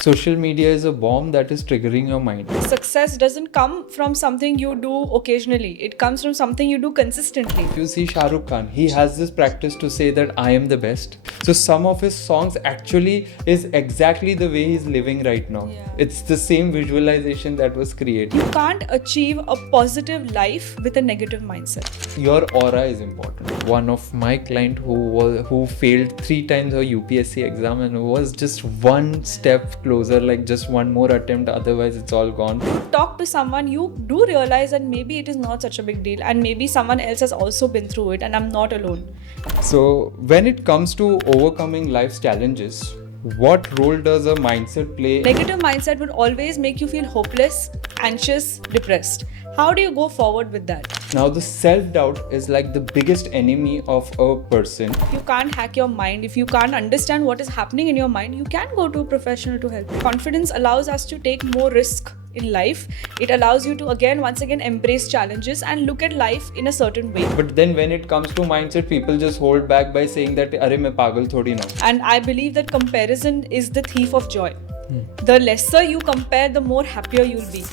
Social media is a bomb that is triggering your mind. Success doesn't come from something you do occasionally. It comes from something you do consistently. If you see Shah Rukh Khan, he has this practice to say that I am the best. So some of his songs actually is exactly the way he's living right now. Yeah. It's the same visualization that was created. You can't achieve a positive life with a negative mindset. Your aura is important. One of my client who failed 3 times her UPSC exam and was just one step closer, like just one more attempt, otherwise it's all gone. Talk to someone, you do realize that maybe it is not such a big deal and maybe someone else has also been through it and I'm not alone. So when it comes to overcoming life's challenges, what role does a mindset play? Negative mindset would always make you feel hopeless, anxious, depressed. How do you go forward with that? Now the self-doubt is like the biggest enemy of a person. If you can't hack your mind, if you can't understand what is happening in your mind, you can go to a professional to help. Confidence allows us to take more risk in life. It allows you to once again embrace challenges and look at life in a certain way. But then when it comes to mindset, people just hold back by saying that "Arey main pagal thodi na." And I believe that comparison is the thief of joy. The lesser you compare, the more happier you'll be.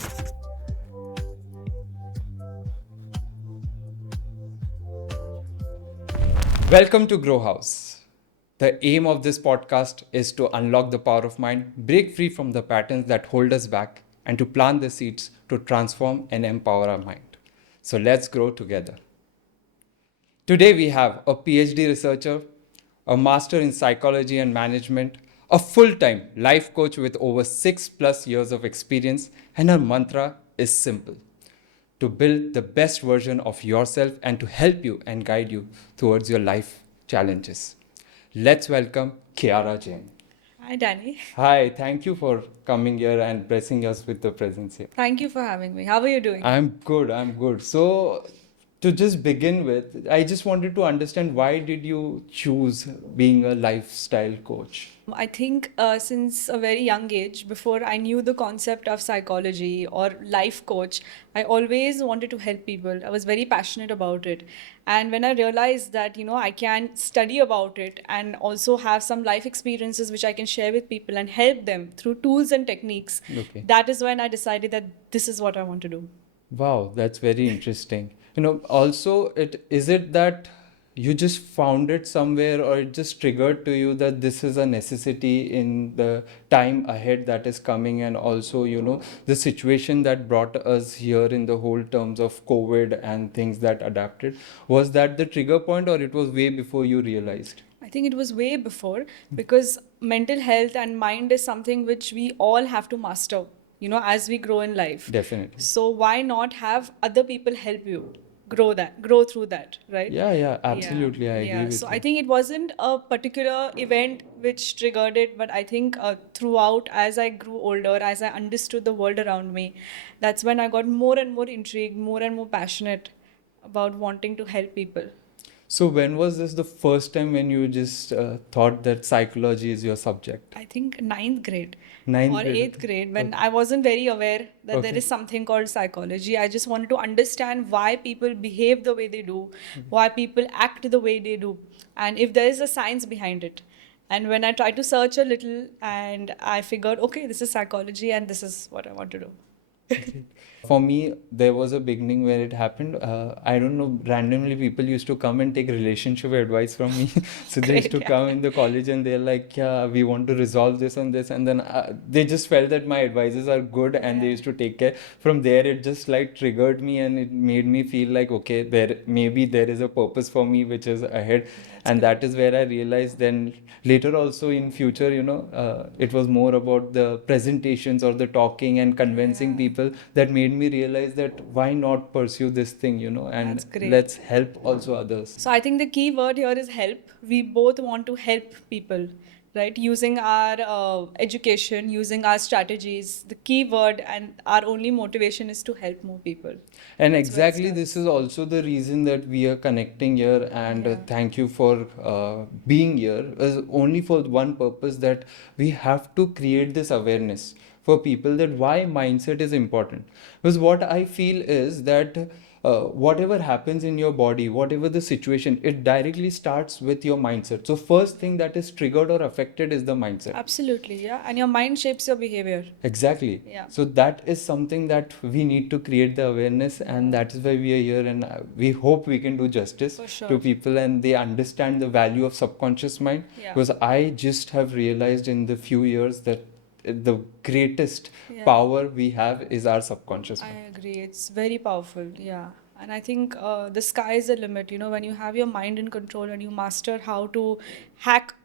Welcome to Grow House. The aim of this podcast is to unlock the power of mind, break free from the patterns that hold us back, and to plant the seeds to transform and empower our mind. So let's grow together. Today we have a PhD researcher, a master in psychology and management, a full-time life coach with over 6+ years of experience, and her mantra is simple: to build the best version of yourself and to help you and guide you towards your life challenges. Let's welcome Kiara Jain. Hi, Danny. Hi, thank you for coming here and blessing us with the presence here. Thank you for having me. How are you doing? I'm good. So, to just begin with, I just wanted to understand, why did you choose being a lifestyle coach? I think since a very young age, before I knew the concept of psychology or life coach, I always wanted to help people. I was very passionate about it. And when I realized that, I can study about it and also have some life experiences which I can share with people and help them through tools and techniques, Okay. that is when I decided that this is what I want to do. Wow, that's very interesting. Also, is it that you just found it somewhere, or it just triggered to you that this is a necessity in the time ahead that is coming, and also, the situation that brought us here in the whole terms of COVID and things that adapted? Was that the trigger point, or it was way before you realized? I think it was way before, because mental health and mind is something which we all have to master, as we grow in life. Definitely. So why not have other people help you grow through that, right? Yeah, absolutely. I agree with So you. I think it wasn't a particular event which triggered it, but I think throughout, as I grew older, as I understood the world around me, that's when I got more and more intrigued, more and more passionate about wanting to help people. So when was this the first time when you just thought that psychology is your subject? I think ninth grade Ninth or grade. eighth grade, when I wasn't very aware that there Okay. is something called psychology. I just wanted to understand why people behave the way they do, why people act the way they do, and if there is a science behind it. And when I tried to search a little, and I figured, okay, this is psychology and this is what I want to do. For me, there was a beginning where it happened. I don't know, randomly people used to come and take relationship advice from me. So they used to Great, come in the college and they're like, yeah, we want to resolve this and this. And then they just felt that my advices are good and they Yeah. used to take care. From there, it just like triggered me and it made me feel like, okay, maybe there is a purpose for me which is ahead. And that is where I realized then later also in future, it was more about the presentations or the talking and convincing people that made me realize that why not pursue this thing, and That's great. let's help also others. So I think the key word here is help. We both want to help people, right? Using our education, using our strategies. The key word and our only motivation is to help more people. And That's where it exactly this starts. is also the reason that we are connecting here, and Yeah. thank you for being here, is only for one purpose, that we have to create this awareness for people that why mindset is important. Because what I feel is that whatever happens in your body, whatever the situation, it directly starts with your mindset. So first thing that is triggered or affected is the mindset. Absolutely, yeah. And your mind shapes your behavior. Exactly. Yeah. So that is something that we need to create the awareness, and that is why we are here. And we hope we can do justice For sure. to people, and they understand the value of subconscious mind. Yeah. Because I just have realized in the few years that the greatest Yeah. power we have is our subconscious I mind. agree. It's very powerful. Yeah. And I think the sky is the limit. You know, when you have your mind in control and you master how to hack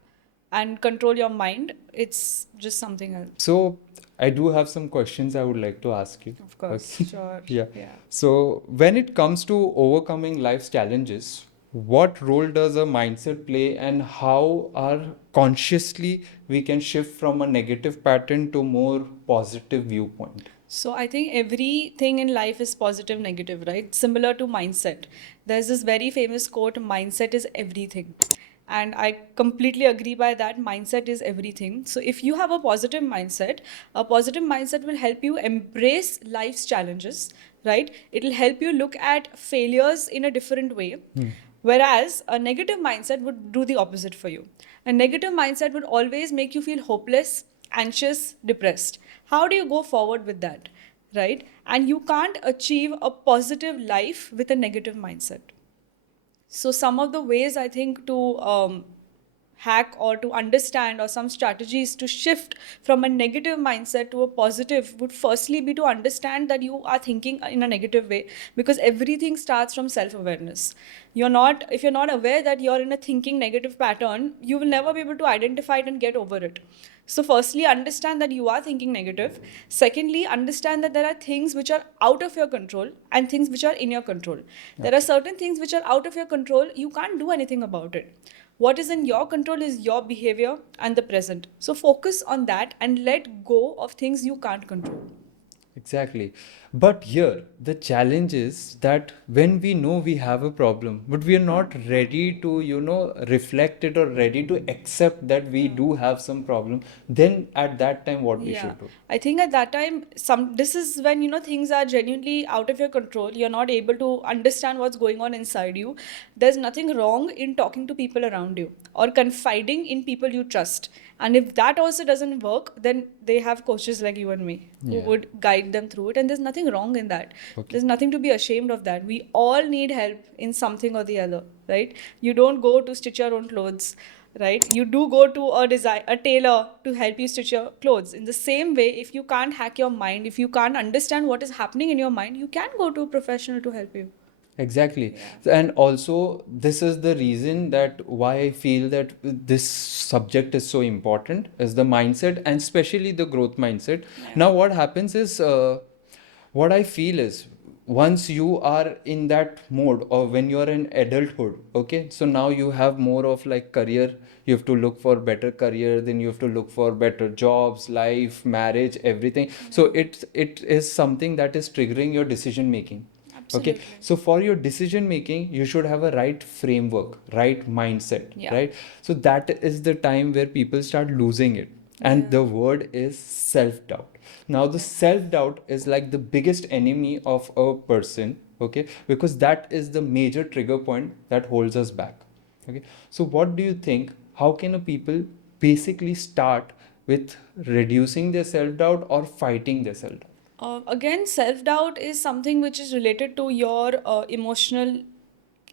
and control your mind, it's just something else. So I do have some questions I would like to ask you. Of course. Okay. Sure. Yeah. Yeah. So when it comes to overcoming life's challenges, what role does a mindset play, and how are consciously we can shift from a negative pattern to more positive viewpoint? So I think everything in life is positive, negative, right? Similar to mindset. There's this very famous quote, mindset is everything. And I completely agree by that. Mindset is everything. So if you have a positive mindset will help you embrace life's challenges, right? It'll help you look at failures in a different way. Whereas a negative mindset would do the opposite for you. A negative mindset would always make you feel hopeless, anxious, depressed. How do you go forward with that? Right? And you can't achieve a positive life with a negative mindset. So, some of the ways I think to hack or to understand, or some strategies to shift from a negative mindset to a positive, would firstly be to understand that you are thinking in a negative way, because everything starts from self awareness. If you're not aware that you're in a thinking negative pattern, you will never be able to identify it and get over it. So, firstly, understand that you are thinking negative. Secondly, understand that there are things which are out of your control and things which are in your control. There are certain things which are out of your control, you can't do anything about it. What is in your control is your behavior and the present. So, focus on that and let go of things you can't control. Exactly. But here, the challenge is that when we know we have a problem, but we are not ready to, reflect it, or ready to accept that we do have some problem, then at that time, what we should do? I think at that time, this is when things are genuinely out of your control. You're not able to understand what's going on inside you. There's nothing wrong in talking to people around you or confiding in people you trust. And if that also doesn't work, then they have coaches like you and me who Yeah. would guide them through it. And there's nothing wrong in that. Okay. There's nothing to be ashamed of that. We all need help in something or the other, right? You don't go to stitch your own clothes, right? You do go to a tailor to help you stitch your clothes. In the same way, if you can't hack your mind, if you can't understand what is happening in your mind, you can go to a professional to help you. Exactly. And also, this is the reason that why I feel that this subject is so important, is the mindset, and especially the growth mindset. Now, what happens is, what I feel is, once you are in that mode, or when you are in adulthood, okay, so now you have more of like career, you have to look for better career, then you have to look for better jobs, life, marriage, everything. So it is something that is triggering your decision making. Okay, Absolutely. so for your decision making, you should have a right framework, right mindset, Yeah. right? So that is the time where people start losing it. And the word is self doubt. Now, the self doubt is like the biggest enemy of a person, okay? Because that is the major trigger point that holds us back. Okay, so what do you think? How can a people basically start with reducing their self doubt or fighting their self doubt? Again, self doubt is something which is related to your emotional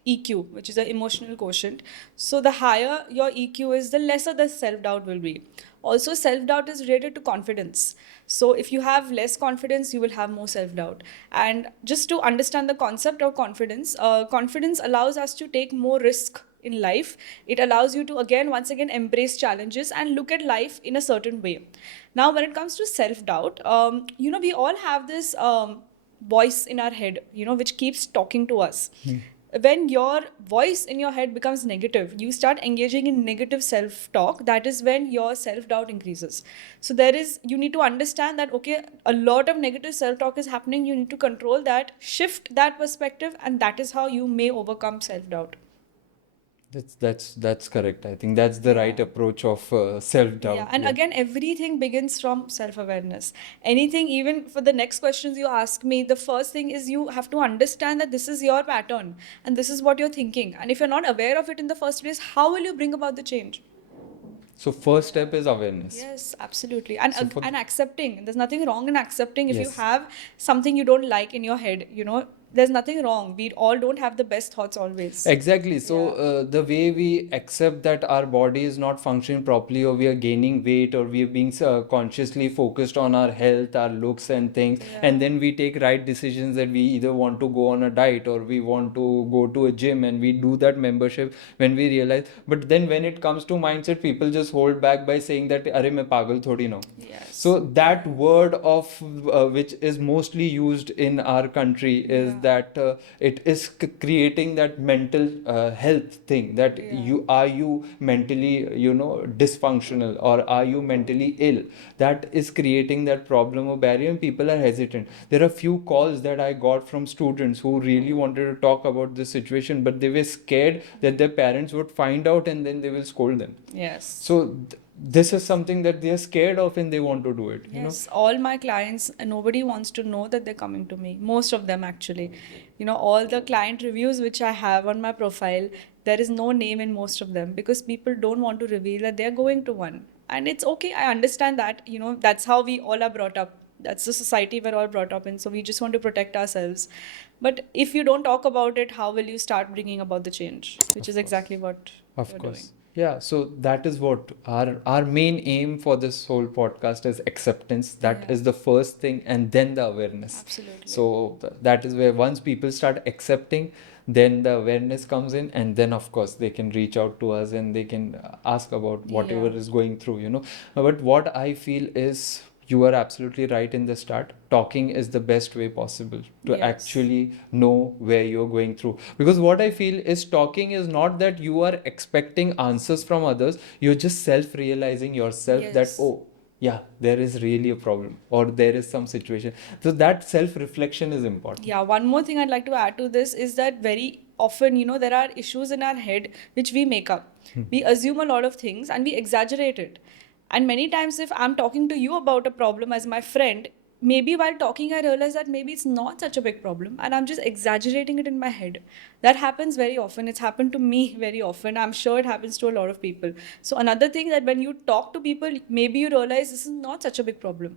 EQ, which is an emotional quotient. So, the higher your EQ is, the lesser the self doubt will be. Also, self doubt is related to confidence. So, if you have less confidence, you will have more self doubt. And just to understand the concept of confidence, confidence allows us to take more risk in life. It allows you to once again embrace challenges and look at life in a certain way. Now, when it comes to self doubt, we all have this voice in our head, which keeps talking to us. When your voice in your head becomes negative, you start engaging in negative self talk. That is when your self doubt increases. So you need to understand that, okay, a lot of negative self talk is happening. You need to control that, shift that perspective, and that is how you may overcome self doubt. That's correct. I think that's the right Yeah. approach of self-doubt. Yeah, and again, everything begins from self awareness. Anything, even for the next questions you ask me, the first thing is you have to understand that this is your pattern and this is what you're thinking. And if you're not aware of it in the first place, how will you bring about the change? So first step is awareness. Yes, absolutely. And So for and accepting. There's nothing wrong in accepting if you yes. have something you don't like in your head, there's nothing wrong. We all don't have the best thoughts always. Exactly. So Yeah. the way we accept that our body is not functioning properly, or we are gaining weight, or we are being consciously focused on our health, our looks, and things, and Yeah. then we take right decisions that we either want to go on a diet or we want to go to a gym, and we do that membership when we realize. But then when it comes to mindset, people just hold back by saying that, "Arey, मैं पागल थोड़ी ना हूँ." Yes. So that word of which is mostly used in our country is Yeah. that it is creating that mental health thing, that Yeah. you mentally dysfunctional, or are you mentally ill, that is creating that problem or barrier, and people are hesitant. There are few calls that I got from students who really wanted to talk about this situation, but they were scared that their parents would find out and then they will scold them. Yes. So this is something that they are scared of and they want to do it. Yes, all my clients, nobody wants to know that they're coming to me. Most of them, actually. All the client reviews which I have on my profile, there is no name in most of them because people don't want to reveal that they're going to one. And it's okay, I understand that. That's how we all are brought up. That's the society we're all brought up in. So we just want to protect ourselves. But if you don't talk about it, how will you start bringing about the change? Which is exactly what Of you're course. doing. Yeah, so that is what our main aim for this whole podcast is: acceptance. That Yeah. is the first thing, and then the awareness. Absolutely. So that is where once people start accepting, then the awareness comes in, and then of course they can reach out to us and they can ask about whatever Yeah. is going through. But what I feel is, you are absolutely right in the start. Talking is the best way possible to Yes. actually know where you're going through. Because what I feel is, talking is not that you are expecting answers from others, you're just self realizing yourself that, Yes. oh, yeah, there is really a problem, or there is some situation. So that self reflection is important. Yeah, one more thing I'd like to add to this is that very often, there are issues in our head which we make up. We assume a lot of things and we exaggerate it. And many times, if I'm talking to you about a problem as my friend, maybe while talking, I realize that maybe it's not such a big problem and I'm just exaggerating it in my head. That happens very often. It's happened to me very often. I'm sure it happens to a lot of people. So, another thing, that when you talk to people, maybe you realize this is not such a big problem,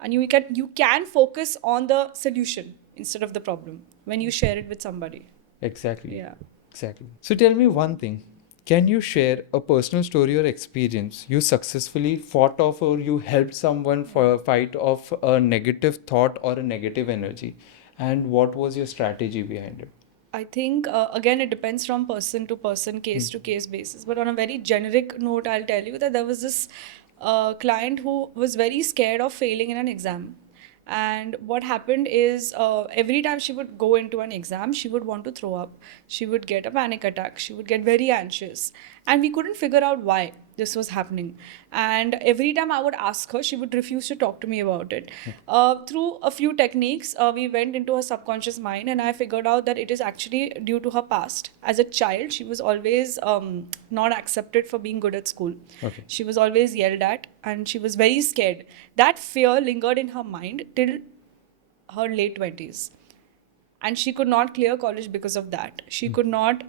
and you can focus on the solution instead of the problem when you share it with somebody. Exactly. Yeah. Exactly. So tell me one thing. Can you share a personal story or experience you successfully fought off, or you helped someone for fight off a negative thought or a negative energy? And what was your strategy behind it? I think again it depends from person to person, case to case basis. But on a very generic note, I'll tell you that there was this client who was very scared of failing in an exam. And what happened is every time she would go into an exam, she would want to throw up. She would get a panic attack. She would get very anxious. And we couldn't figure out why this was happening. And every time I would ask her, she would refuse to talk to me about it. Through a few techniques, we went into her subconscious mind, and I figured out that it is actually due to her past. As a child, she was always not accepted for being good at school. Okay. She was always yelled at, and she was very scared. That fear lingered in her mind till her late 20s. And she could not clear college because of that. She could not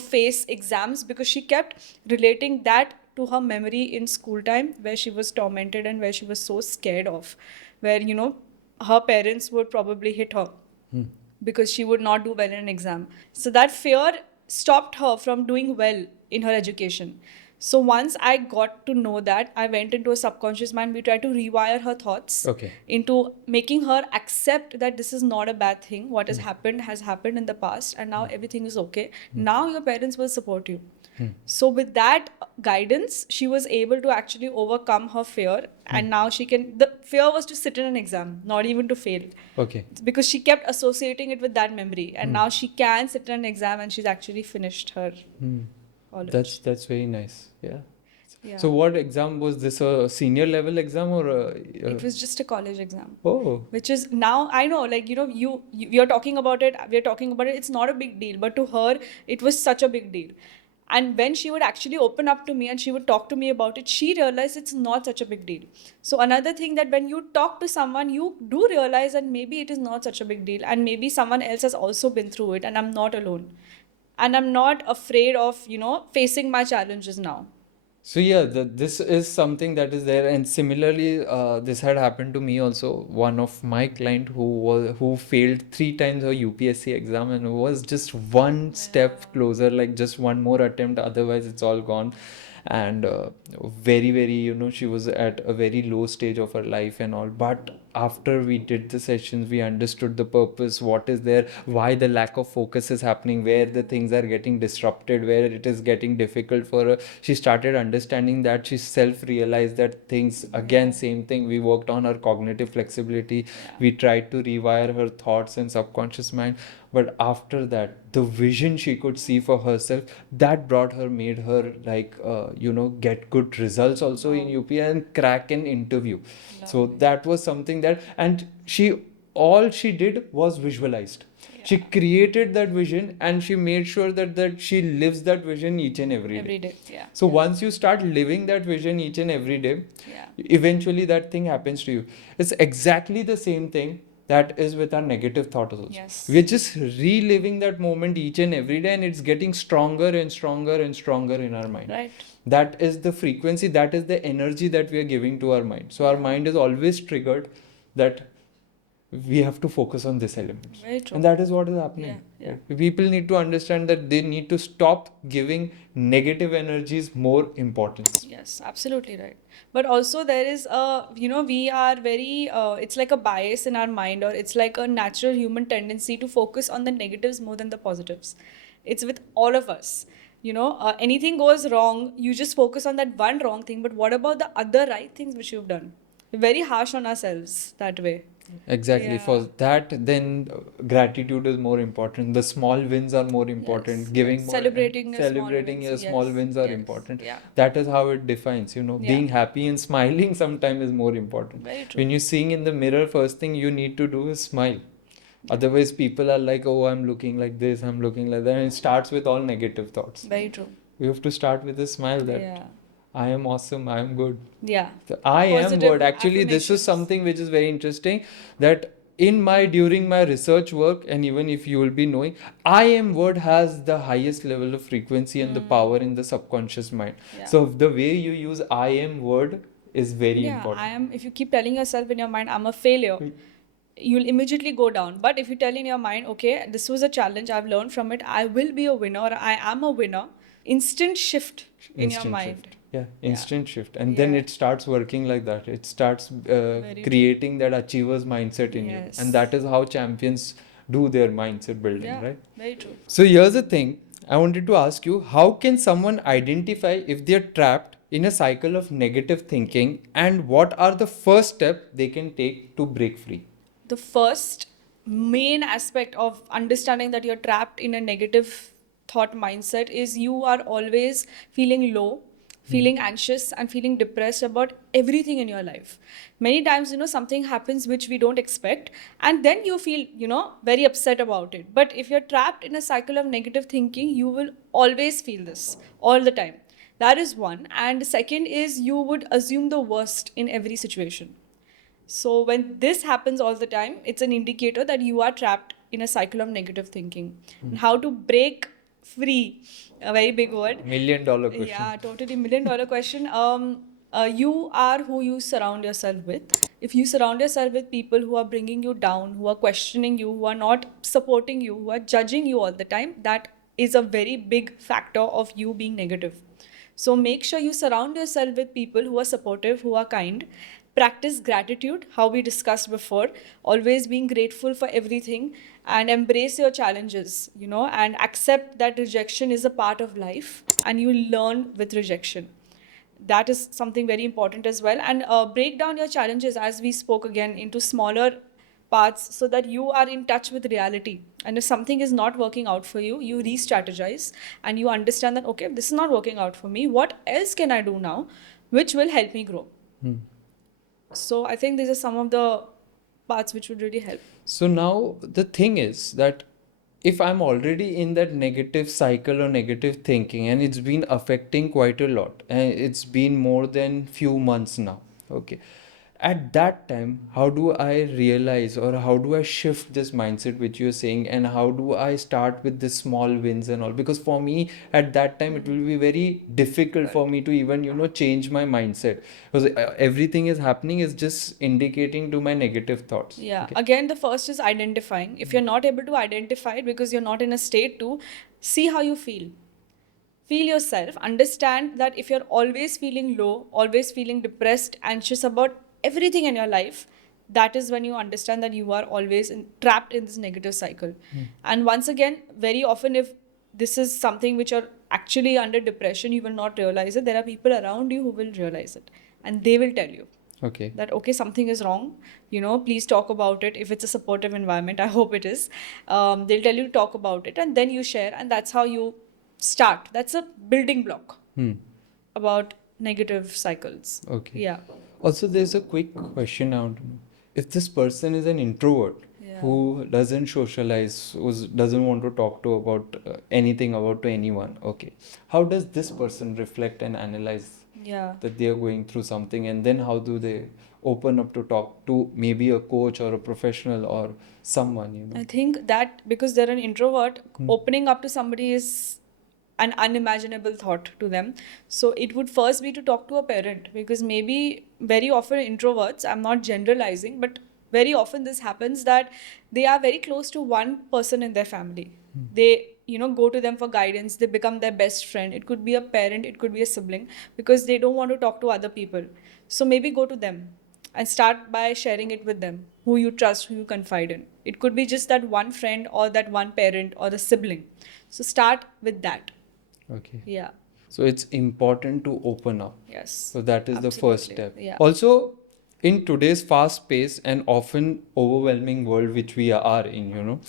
face exams because she kept relating that to her memory in school time, where she was tormented and where she was so scared of, where her parents would probably hit her because she would not do well in an exam. So that fear stopped her from doing well in her education. So once I got to know that, I went into a subconscious mind. We tried to rewire her thoughts Okay. into making her accept that this is not a bad thing. What has happened in the past, and now everything is okay. Now your parents will support you. So with that guidance, she was able to actually overcome her fear, and now she can. The fear was to sit in an exam, not even to fail, Okay. because she kept associating it with that memory, and now she can sit in an exam, and she's actually finished her college. That's very nice. Yeah. Yeah. So what exam was this? A senior level exam, or It was just a college exam. Oh. Which is, now I know, like, we are talking about it, it's not a big deal, but to her it was such a big deal. And when she would actually open up to me and she would talk to me about it, she realized it's not such a big deal. So another thing, that when you talk to someone, you do realize that maybe it is not such a big deal, and maybe someone else has also been through it, and I'm not alone. And I'm not afraid of, facing my challenges now. So yeah, this is something that is there, and similarly, this had happened to me also. One of my client who failed 3 times her UPSC exam and was just one step closer, like just one more attempt. Otherwise, it's all gone. And very, very, she was at a very low stage of her life and all. But after we did the sessions, we understood the purpose, what is there, why the lack of focus is happening, where the things are getting disrupted, where it is getting difficult for her. She started understanding that. She self realized that things, again, same thing. We worked on her cognitive flexibility. We tried to rewire her thoughts and subconscious mind. But after that, the vision she could see for herself, that brought her, made her like get good results also in UP and crack an interview. So that was something that, and all she did was visualized. She created that vision and she made sure that she lives that vision each and every day. Every day, yeah. So once you start living that vision each and every day, Yeah. eventually that thing happens to you. It's exactly the same thing that is with our negative thoughts also. Yes. We're just reliving that moment each and every day, and it's getting stronger and stronger and stronger in our mind. Right. That is the frequency, that is the energy that we are giving to our mind. So our mind is always triggered that we have to focus on this element. Very true. And that is what is happening. Yeah. People need to understand that they need to stop giving negative energies more importance. Yes, absolutely right. But also there is we are very, it's like a bias in our mind, or it's like a natural human tendency to focus on the negatives more than the positives. It's with all of us. Anything goes wrong, you just focus on that one wrong thing, but what about the other right things which you've done? We're very harsh on ourselves that way. Exactly. Yeah. For that, then gratitude is more important. The small wins are more important. Yes, Giving yes. more, Celebrating your small celebrating wins. your small Yes, wins are yes. important. Yeah. That is how it defines. Yeah. Being happy and smiling sometimes is more important. Very true. When you're seeing in the mirror, first thing you need to do is smile. Otherwise, people are like, oh, I'm looking like this, I'm looking like that. And it starts with all negative thoughts. Very true. We have to start with a smile that Yeah. I am awesome, I am good. Yeah. So I am Positive good. Actually, this is affirmations. something which is very interesting, that during my research work, and even if you will be knowing, I am word has the highest level of frequency and the power in the subconscious mind. Yeah. So the way you use I am word is very Yeah, important. if you keep telling yourself in your mind, I'm a failure, you'll immediately go down. But if you tell in your mind, okay, this was a challenge, I've learned from it, I will be a winner, or I am a winner, instant shift in your Instant mind. shift. Yeah, instant shift. And then Yeah. it starts working like that. It starts Very creating that achiever's mindset in you. Yes. And that is how champions do their mindset building, Yeah, right? very true. So here's the thing. I wanted to ask you, how can someone identify if they're trapped in a cycle of negative thinking, and what are the first steps they can take to break free? The first main aspect of understanding that you're trapped in a negative thought mindset is you are always feeling low, feeling anxious, and feeling depressed about everything in your life. Many times, something happens which we don't expect, and then you feel, very upset about it. But if you're trapped in a cycle of negative thinking, you will always feel this all the time. That is one. And second is you would assume the worst in every situation. So when this happens all the time, it's an indicator that you are trapped in a cycle of negative thinking. And how to break free, a very big word. $1,000,000 question. Yeah, totally $1,000,000 question. You are who you surround yourself with. If you surround yourself with people who are bringing you down, who are questioning you, who are not supporting you, who are judging you all the time, that is a very big factor of you being negative. So make sure you surround yourself with people who are supportive, who are kind. Practice gratitude, how we discussed before, always being grateful for everything, and embrace your challenges, and accept that rejection is a part of life and you learn with rejection. That is something very important as well. And break down your challenges, as we spoke again, into smaller parts so that you are in touch with reality. And if something is not working out for you, you re-strategize and you understand that, okay, this is not working out for me. What else can I do now which will help me grow? So I think these are some of the parts which would really help. So now the thing is that if I'm already in that negative cycle or negative thinking, and it's been affecting quite a lot, and it's been more than few months now, okay, at that time, how do I realize, or how do I shift this mindset which you're saying, and how do I start with the small wins and all? Because for me, at that time, it will be very difficult for me to even, change my mindset, because everything is happening is just indicating to my negative thoughts. Yeah. Okay. Again, the first is identifying. If you're not able to identify it because you're not in a state to, see how you feel. Feel yourself. Understand that if you're always feeling low, always feeling depressed, anxious about everything in your life, that is when you understand that you are always trapped in this negative cycle. And once again, very often, if this is something which you're actually under depression, you will not realize it. There are people around you who will realize it, and they will tell you Okay. that okay, something is wrong, please talk about it. If it's a supportive environment, I hope it is, they'll tell you to talk about it, and then you share, and that's how you start. That's a building block about negative cycles. Okay. Yeah. Also, there's a quick question out. If this person is an introvert who doesn't socialize, who doesn't want to talk to about anything about to anyone, okay, how does this person reflect and analyze Yeah. that they are going through something, and then how do they open up to talk to maybe a coach or a professional or someone? I think that because they're an introvert, opening up to somebody is an unimaginable thought to them. So it would first be to talk to a parent, because maybe very often introverts, I'm not generalizing, but very often this happens that they are very close to one person in their family. They, go to them for guidance, they become their best friend. It could be a parent, it could be a sibling, because they don't want to talk to other people. So maybe go to them and start by sharing it with them, who you trust, who you confide in. It could be just that one friend or that one parent or the sibling. So start with that. Okay. Yeah. So it's important to open up. Yes. So that is the first Absolutely. step. Yeah. Also, in today's fast-paced and often overwhelming world which we are in,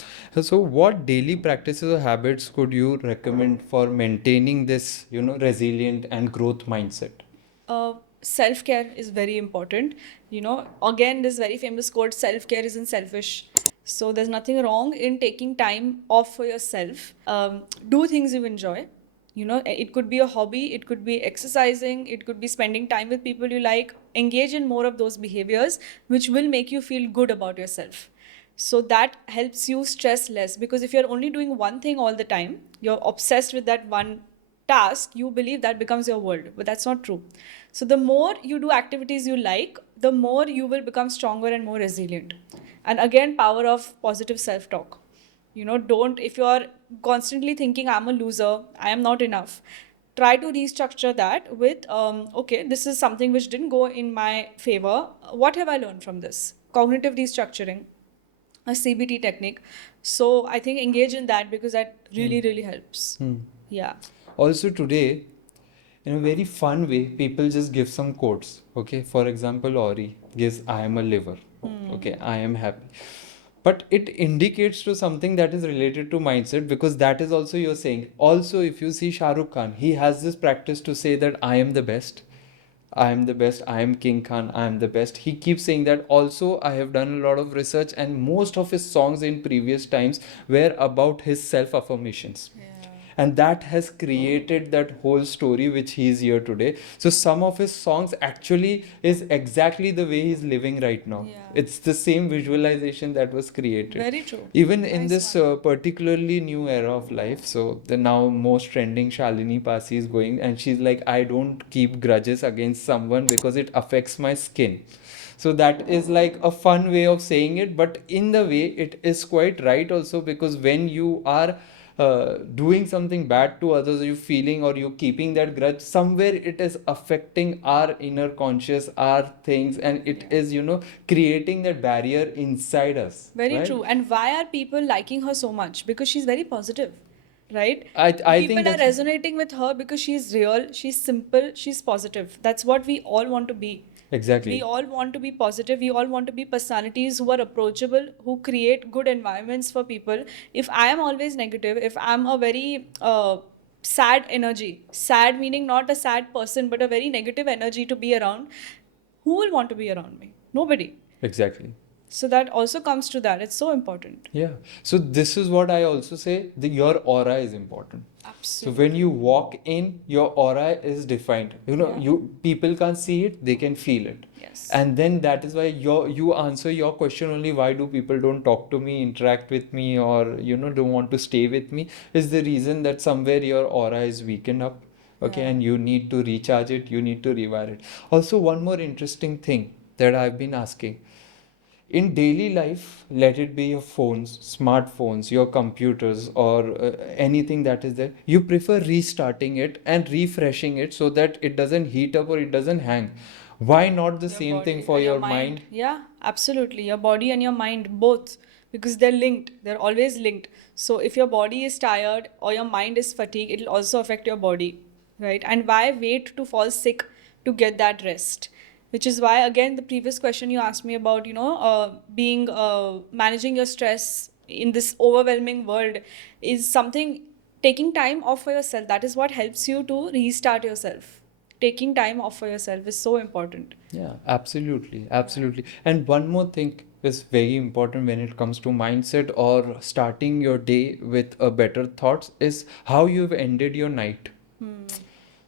so what daily practices or habits could you recommend for maintaining this, resilient and growth mindset? Self-care is very important. Again, this very famous quote, self-care isn't selfish. So there's nothing wrong in taking time off for yourself. Do things you enjoy. It could be a hobby, it could be exercising, it could be spending time with people you like. Engage in more of those behaviors which will make you feel good about yourself. So that helps you stress less, because if you're only doing one thing all the time, you're obsessed with that one task, you believe that becomes your world, but that's not true. So the more you do activities you like, the more you will become stronger and more resilient. And again, power of positive self talk. Don't, if you're constantly thinking I'm a loser, I am not enough, try to restructure that with okay, this is something which didn't go in my favor, what have I learned from this? Cognitive restructuring, a CBT technique. So I think engage in that, because that really really helps. Yeah. Also today, in a very fun way, people just give some quotes. Okay, for example, Ori gives, "I am a liver." Okay, "I am happy." But it indicates to something that is related to mindset, because that is also you're saying. Also, if you see Shah Rukh Khan, he has this practice to say that I am the best. I am the best. I am King Khan. I am the best. He keeps saying that. Also, I have done a lot of research, and most of his songs in previous times were about his self affirmations. And that has created that whole story which he is here today. So some of his songs actually is exactly the way he's living right now. It's the same visualization that was created. Very true. Even in this particularly new era of life. So the now most trending Shalini Pasi is going, and she's like, "I don't keep grudges against someone because it affects my skin." So that is like a fun way of saying it, but in the way it is quite right also, because when you are doing something bad to others, you feeling or you keeping that grudge, somewhere it is affecting our inner conscious, our things, and it is creating that barrier inside us. Very right? true. And why are people liking her so much? Because she's very positive, right? I People think are that's resonating with her because she's real, she's simple, she's positive. That's what we all want to be. exactly. We all want to be positive. We all want to be personalities who are approachable, who create good environments for people. If I am always negative, if I'm a very sad energy, sad meaning not a sad person, but a very negative energy to be around, who will want to be around me? Nobody. Exactly. So that also comes to that. It's so important. Yeah. So this is what I also say, your aura is important. So when you walk in, your aura is defined. Yeah. You people can't see it, they can feel it. Yes. And then that is why you answer your question only, why do people don't talk to me, interact with me, or don't want to stay with me, is the reason that somewhere your aura is weakened up. Okay, Yeah. and you need to recharge it, you need to rewire it. Also, one more interesting thing that I've been asking, in daily life, let it be your phones, smartphones, your computers, or anything that is there, you prefer restarting it and refreshing it so that it doesn't heat up or it doesn't hang. Why not the Your same thing body for and your your mind. mind? Yeah, absolutely. Your body and your mind, both, because they're linked. They're always linked. So if your body is tired or your mind is fatigued, it'll also affect your body, right? And why wait to fall sick to get that rest? Which is why, again, the previous question you asked me about, being managing your stress in this overwhelming world is something. Taking time off for yourself, that is what helps you to restart yourself. Taking time off for yourself is so important. Yeah, absolutely, absolutely. And one more thing is very important when it comes to mindset or starting your day with a better thoughts is how you've ended your night.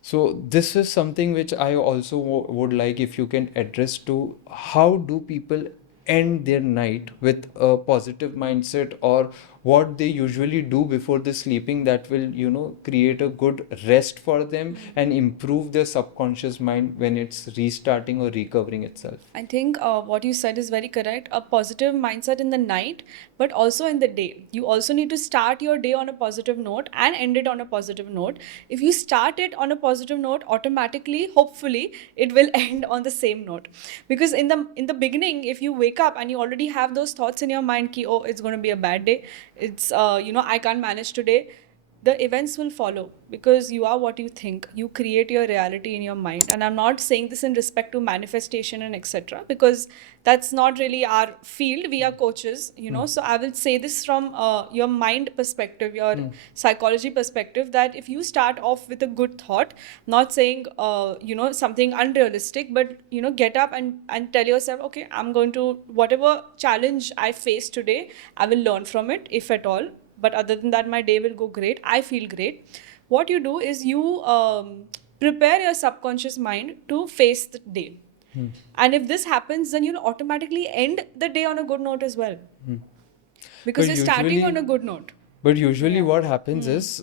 So this is something which I also would like if you can address to, how do people end their night with a positive mindset, or what they usually do before the sleeping that will create a good rest for them and improve their subconscious mind when it's restarting or recovering itself. I think what you said is very correct. A positive mindset in the night, but also in the day. You also need to start your day on a positive note and end it on a positive note. If you start it on a positive note, automatically, hopefully, it will end on the same note. Because in the beginning, if you wake up and you already have those thoughts in your mind, ki, oh, it's going to be a bad day. It's I can't manage today, the events will follow, because you are what you think. You create your reality in your mind. And I'm not saying this in respect to manifestation and etc., because that's not really our field. We are coaches, so I will say this from your mind perspective, your psychology perspective, that if you start off with a good thought, not saying something unrealistic, but get up and tell yourself, okay, I'm going to, whatever challenge I face today, I will learn from it, if at all. But other than that, my day will go great, I feel great. What you do is you prepare your subconscious mind to face the day. And if this happens, then you'll automatically end the day on a good note as well, because But you're starting on a usually, good note. but usually Yeah. what happens is,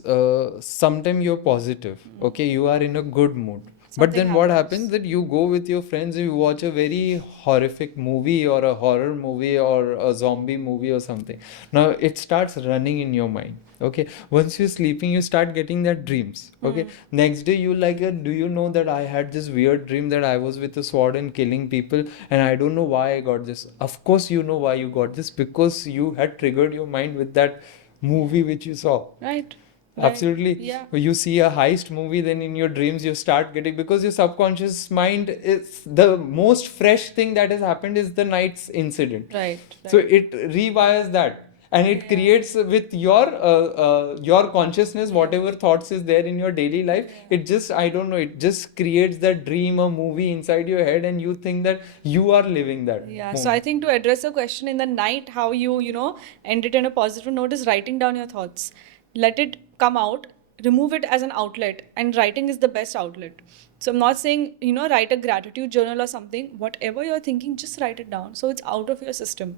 sometimes you're positive, okay, you are in a good mood. But Something then what happens. happens that you go with your friends, you watch a very horrific movie or a horror movie or a zombie movie or something. Now it starts running in your mind. Okay, once you're sleeping, you start getting that dreams. Okay, next day you like, do you know that I had this weird dream that I was with a sword and killing people, and I don't know why I got this. Of course, you know why you got this, because you had triggered your mind with that movie which you saw. Right. Absolutely. Yeah. You see a heist movie, then in your dreams you start getting, because your subconscious mind is the most fresh thing that has happened is the night's incident. Right. So it rewires that, and it creates with your consciousness, whatever thoughts is there in your daily life. It just, I don't know, it just creates that dream or movie inside your head, and you think that you are living that. Yeah, so I think to address the question in the night, how you end it in a positive note is writing down your thoughts. Let it come out, remove it as an outlet, and writing is the best outlet. So I'm not saying, write a gratitude journal or something. Whatever you're thinking, just write it down so it's out of your system.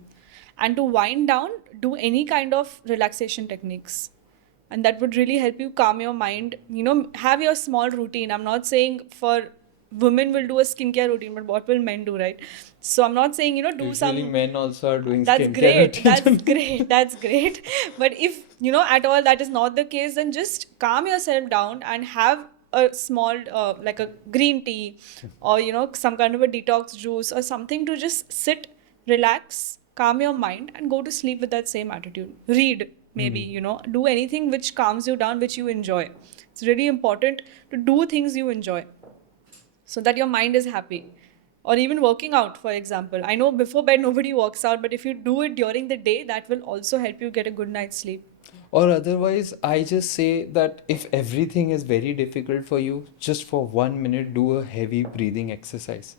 And to wind down, do any kind of relaxation techniques. And that would really help you calm your mind. Have your small routine. I'm not saying for women will do a skincare routine, but what will men do, right? So I'm not saying, do Usually some. men also are doing That's skincare great. routines. That's great. That's great. But if, at all that is not the case, then just calm yourself down and have a small, like a green tea, or, some kind of a detox juice or something, to just sit, relax, calm your mind, and go to sleep with that same attitude. Read, maybe, do anything which calms you down, which you enjoy. It's really important to do things you enjoy so that your mind is happy. Or even working out, for example. I know before bed nobody works out, but if you do it during the day, that will also help you get a good night's sleep. Or otherwise, I just say that if everything is very difficult for you, just for 1 minute, do a heavy breathing exercise.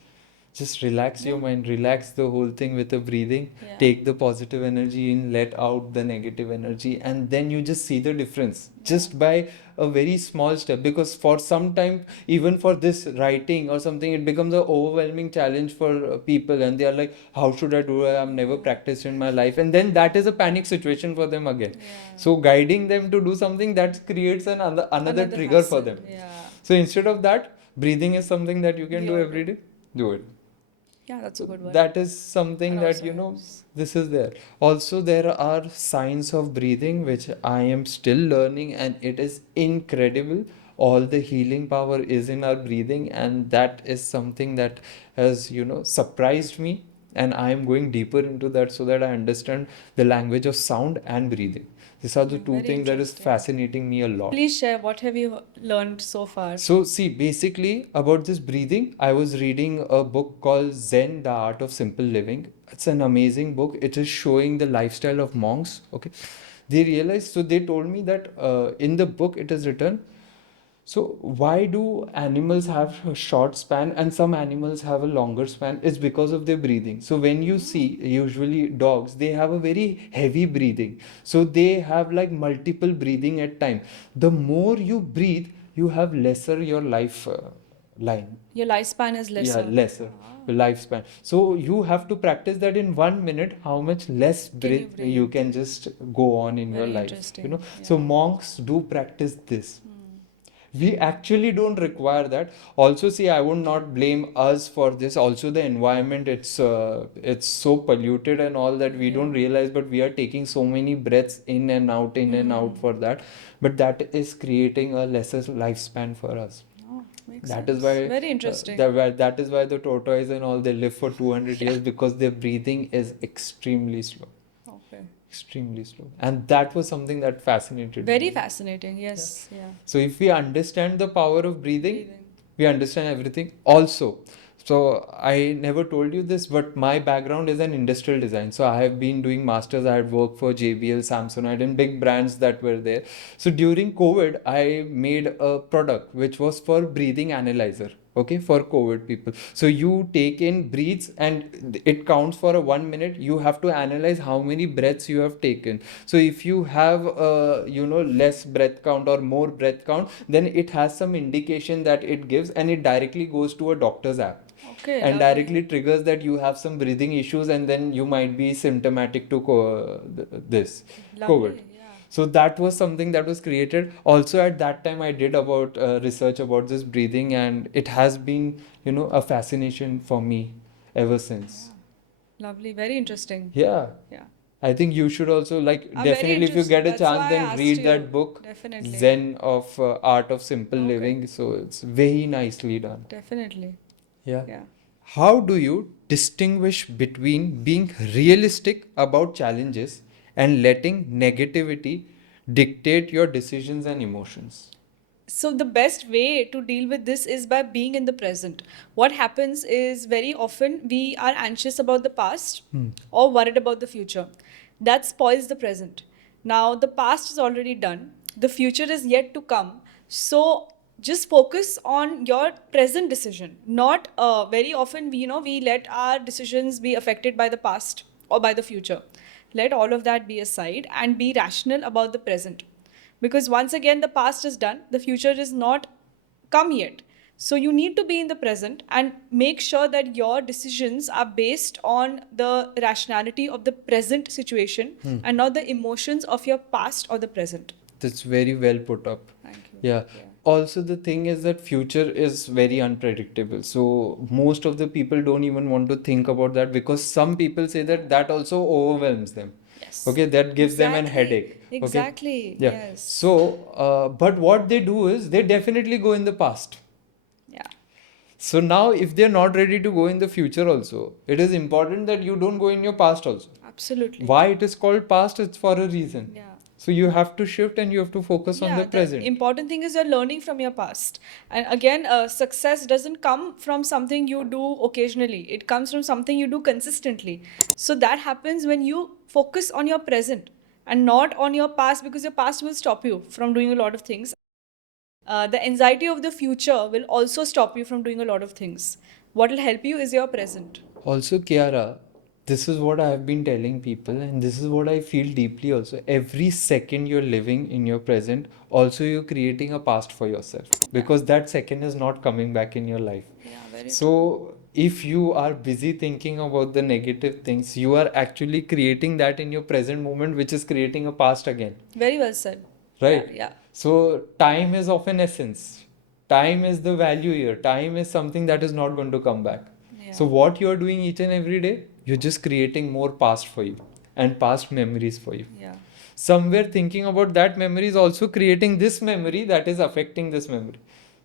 Just relax your mind, relax the whole thing with the breathing. Yeah. Take the positive energy in, let out the negative energy, and then you just see the difference just by a very small step. Because for some time, even for this writing or something, it becomes an overwhelming challenge for people, and they are like, how should I do it? I've never practiced in my life. And then that is a panic situation for them again. So guiding them to do something, that creates another trigger for them. So instead of that, breathing is something that you can do every day. Do it. Yeah, that's a good one. That is something That that, also this is there. Also, there are signs of breathing which I am still learning, and it is incredible. All the healing power is in our breathing, and that is something that has, surprised me. And I am going deeper into that so that I understand the language of sound and breathing. These are the two Very things that is interesting. fascinating me a lot. Please share, what have you learned so far? So, see, basically about this breathing, I was reading a book called Zen, The Art of Simple Living. It's an amazing book. It is showing the lifestyle of monks. Okay. They realized, so they told me that in the book it is written, so why do animals have a short span and some animals have a longer span? It's because of their breathing. So when you see usually dogs, they have a very heavy breathing. So they have like multiple breathing at time. The more you breathe, you have lesser your life line. Your lifespan is lesser. Yeah, lesser lifespan. So you have to practice that in 1 minute, how much less breath you can just go on in your Very life. interesting. So monks do practice this. We actually don't require that. Also, see, I would not blame us for this. Also, the environment, it's so polluted and all that we don't realize, but we are taking so many breaths in and out for that. But that is creating a lesser lifespan for us. Makes That sense. is why Very interesting. that is why the tortoise and all, they live for 200 years, because their breathing is extremely slow. Okay. Extremely slow. And that was something that fascinated me. Very fascinating. Yes. Yeah. So if we understand the power of breathing, we understand everything. Also, so I never told you this, but my background is an industrial design. So I have been doing masters. I had worked for JBL, Samsonite, and big brands that were there. So during COVID, I made a product which was for breathing analyzer. Okay, for COVID people. So you take in breaths and it counts for a 1 minute. You have to analyze how many breaths you have taken. So if you have less breath count or more breath count, then it has some indication that it gives, and it directly goes to a doctor's app. Okay. And lovely. directly triggers that you have some breathing issues, and then you might be symptomatic to this Lovely, COVID. So that was something that was created. Also at that time I did about research about this breathing, and it has been a fascination for me ever since. Lovely. Very interesting. Yeah. Yeah. I think you should also, like, I'm very definitely if you interested. get a That's why chance, I then asked read you. that book, Definitely. Zen of Art of Simple Okay. Living. So it's very nicely done. Definitely. Yeah. Yeah. How do you distinguish between being realistic about challenges and letting negativity dictate your decisions and emotions? So the best way to deal with this is by being in the present. What happens is very often we are anxious about the past or worried about the future. That spoils the present. Now the past is already done. The future is yet to come. So just focus on your present decision. Not very often we let our decisions be affected by the past or by the future. Let all of that be aside and be rational about the present, because once again the past is done, the future is not come yet. So you need to be in the present and make sure that your decisions are based on the rationality of the present situation and not the emotions of your past or the present. That's very well put up. Thank you. Yeah. Also, the thing is that future is very unpredictable. So most of the people don't even want to think about that, because some people say that that also overwhelms them. Yes. Okay, that gives them an headache. Okay? Exactly. Yeah. Yes. So, but what they do is they definitely go in the past. Yeah. So now, if they're not ready to go in the future, also, it is important that you don't go in your past also. Absolutely. Why it is called past? It's for a reason. Yeah. So you have to shift and you have to focus on the present. The important thing is you're learning from your past. And again, success doesn't come from something you do occasionally. It comes from something you do consistently. So that happens when you focus on your present and not on your past, because your past will stop you from doing a lot of things. The anxiety of the future will also stop you from doing a lot of things. What will help you is your present. Also, Kiara, this is what I have been telling people, and this is what I feel deeply also. Every second you're living in your present, also you're creating a past for yourself, because that second is not coming back in your life. Yeah, very true. So, if you are busy thinking about the negative things, you are actually creating that in your present moment, which is creating a past again. Very well said. Right? Yeah. So, time is of an essence. Time is the value here. Time is something that is not going to come back. Yeah. So, what you're doing each and every day, you're just creating more past for you and past memories for you. Yeah. Somewhere thinking about that memory is also creating this memory that is affecting this memory.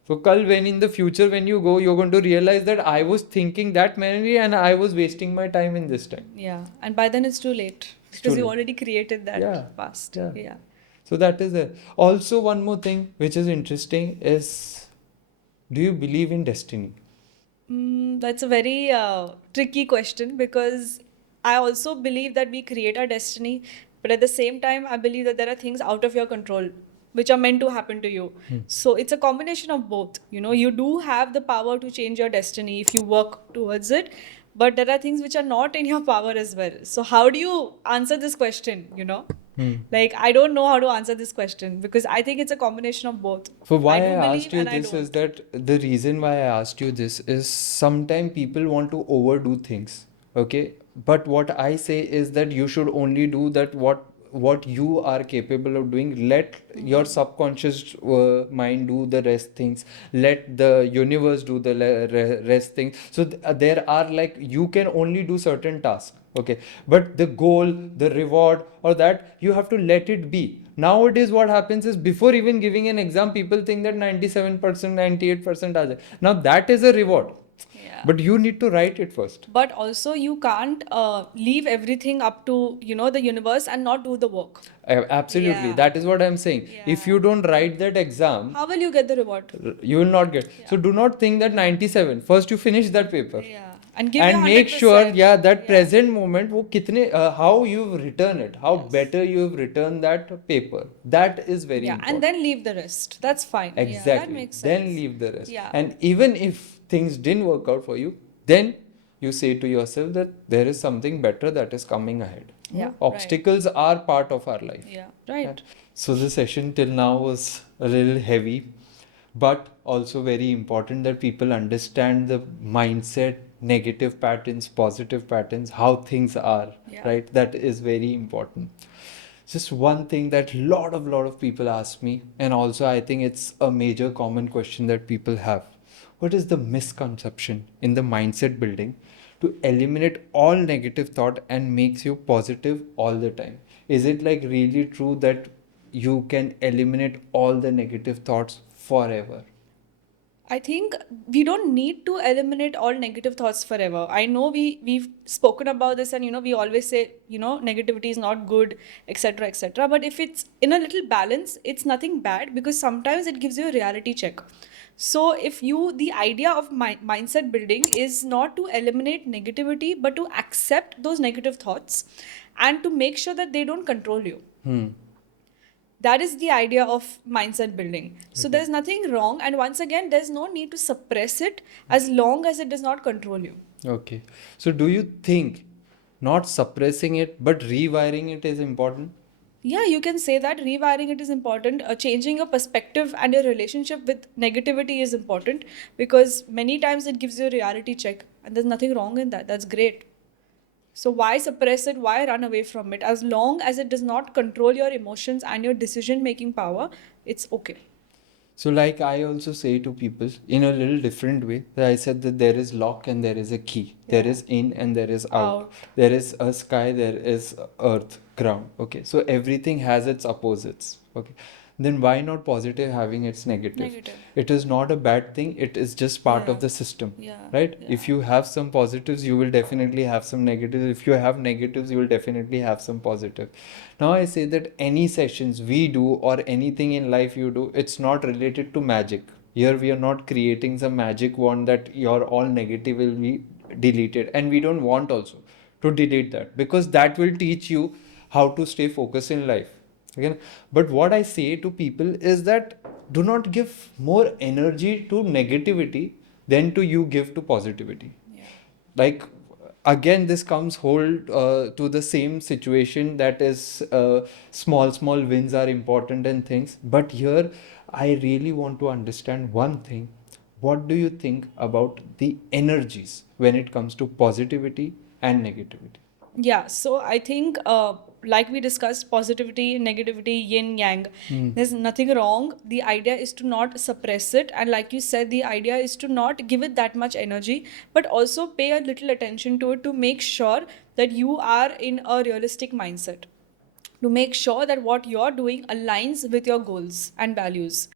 So, Kal, when in the future, when you go, you're going to realize that I was thinking that memory and I was wasting my time in this time. Yeah. And by then it's too late It's because too you late. already created that Yeah. past. Yeah. Yeah. So that is it. Also, one more thing which is interesting is, do you believe in destiny? That's a very tricky question because I also believe that we create our destiny, but at the same time, I believe that there are things out of your control which are meant to happen to you. So it's a combination of both. You know, you do have the power to change your destiny if you work towards it, but there are things which are not in your power as well. So, how do you answer this question? You know? Like, I don't know how to answer this question because I think it's a combination of both. So why I I do asked believe you and I this is don't. that the reason why I asked you this is sometimes people want to overdo things. Okay. But what I say is that you should only do that what you are capable of doing. Let your subconscious mind do the rest things. Let the universe do the rest things. So there are like you can only do certain tasks. Okay. But the goal, the reward, or that you have to let it be. Nowadays, what happens is before even giving an exam, people think that 97%, 98% are there. Now that is a reward. Yeah. But you need to write it first. But also you can't leave everything up to the universe and not do the work. Absolutely. Yeah. That is what I'm saying. If Yeah. you don't write that exam, How will you get the reward? you will not get. So Yeah. do not think that 97. First you finish that paper. Yeah. And give your And make sure, 100%. yeah, that Yeah. present moment, wo kitne, how you've written it, how Yes. better you've written that paper. That is very Yeah, important. and then leave the rest. That's fine. Yeah, that Exactly. makes Then sense. leave the rest. Yeah. And even if things didn't work out for you, then you say to yourself that there is something better that is coming ahead. Yeah, right. Obstacles are part of our life. Yeah, right. So the session till now was a little heavy, but also very important that people understand the mindset, negative patterns, positive patterns, how things are, Yeah. right? That is very important. Just one thing that lot of people ask me, and also I think it's a major common question that people have. What is the misconception in the mindset building to eliminate all negative thought and makes you positive all the time? Is it like really true that you can eliminate all the negative thoughts forever? I think we don't need to eliminate all negative thoughts forever. I know we've spoken about this, and we always say negativity is not good, etc., etc. But if it's in a little balance, it's nothing bad because sometimes it gives you a reality check. So if the idea of mindset building is not to eliminate negativity, but to accept those negative thoughts and to make sure that they don't control you. That is the idea of mindset building. So there's nothing wrong, and once again, there's no need to suppress it as long as it does not control you. Okay. So do you think not suppressing it but rewiring it is important? Yeah, you can say that rewiring it is important. Changing your perspective and your relationship with negativity is important because many times it gives you a reality check, and there's nothing wrong in that. That's great. So why suppress it? Why run away from it? As long as it does not control your emotions and your decision making power, it's okay. So, like I also say to people in a little different way, that I said that there is lock and there is a key. There Yeah. is in and there is out. Out. There is a sky, there is earth, ground. Okay. So everything has its opposites. Okay. Then why not positive having its negative? Negative. It is not a bad thing. It is just part Yeah. of the system. Yeah. Right? Yeah. If you have some positives, you will definitely have some negatives. If you have negatives, you will definitely have some positive. Now I say that any sessions we do or anything in life you do, it's not related to magic. Here we are not creating some magic wand that your all negative will be deleted, and we don't want also to delete that because that will teach you how to stay focused in life. Again, but what I say to people is that do not give more energy to negativity then to you give to positivity. Yeah. Like, again, this comes whole to the same situation, that is, small wins are important and things. But here I really want to understand one thing. What do you think about the energies when it comes to positivity and negativity? Yeah, so I think, like we discussed, positivity, negativity, yin, yang, there's nothing wrong. The idea is to not suppress it. And like you said, the idea is to not give it that much energy, but also pay a little attention to it to make sure that you are in a realistic mindset, to make sure that what you're doing aligns with your goals and values.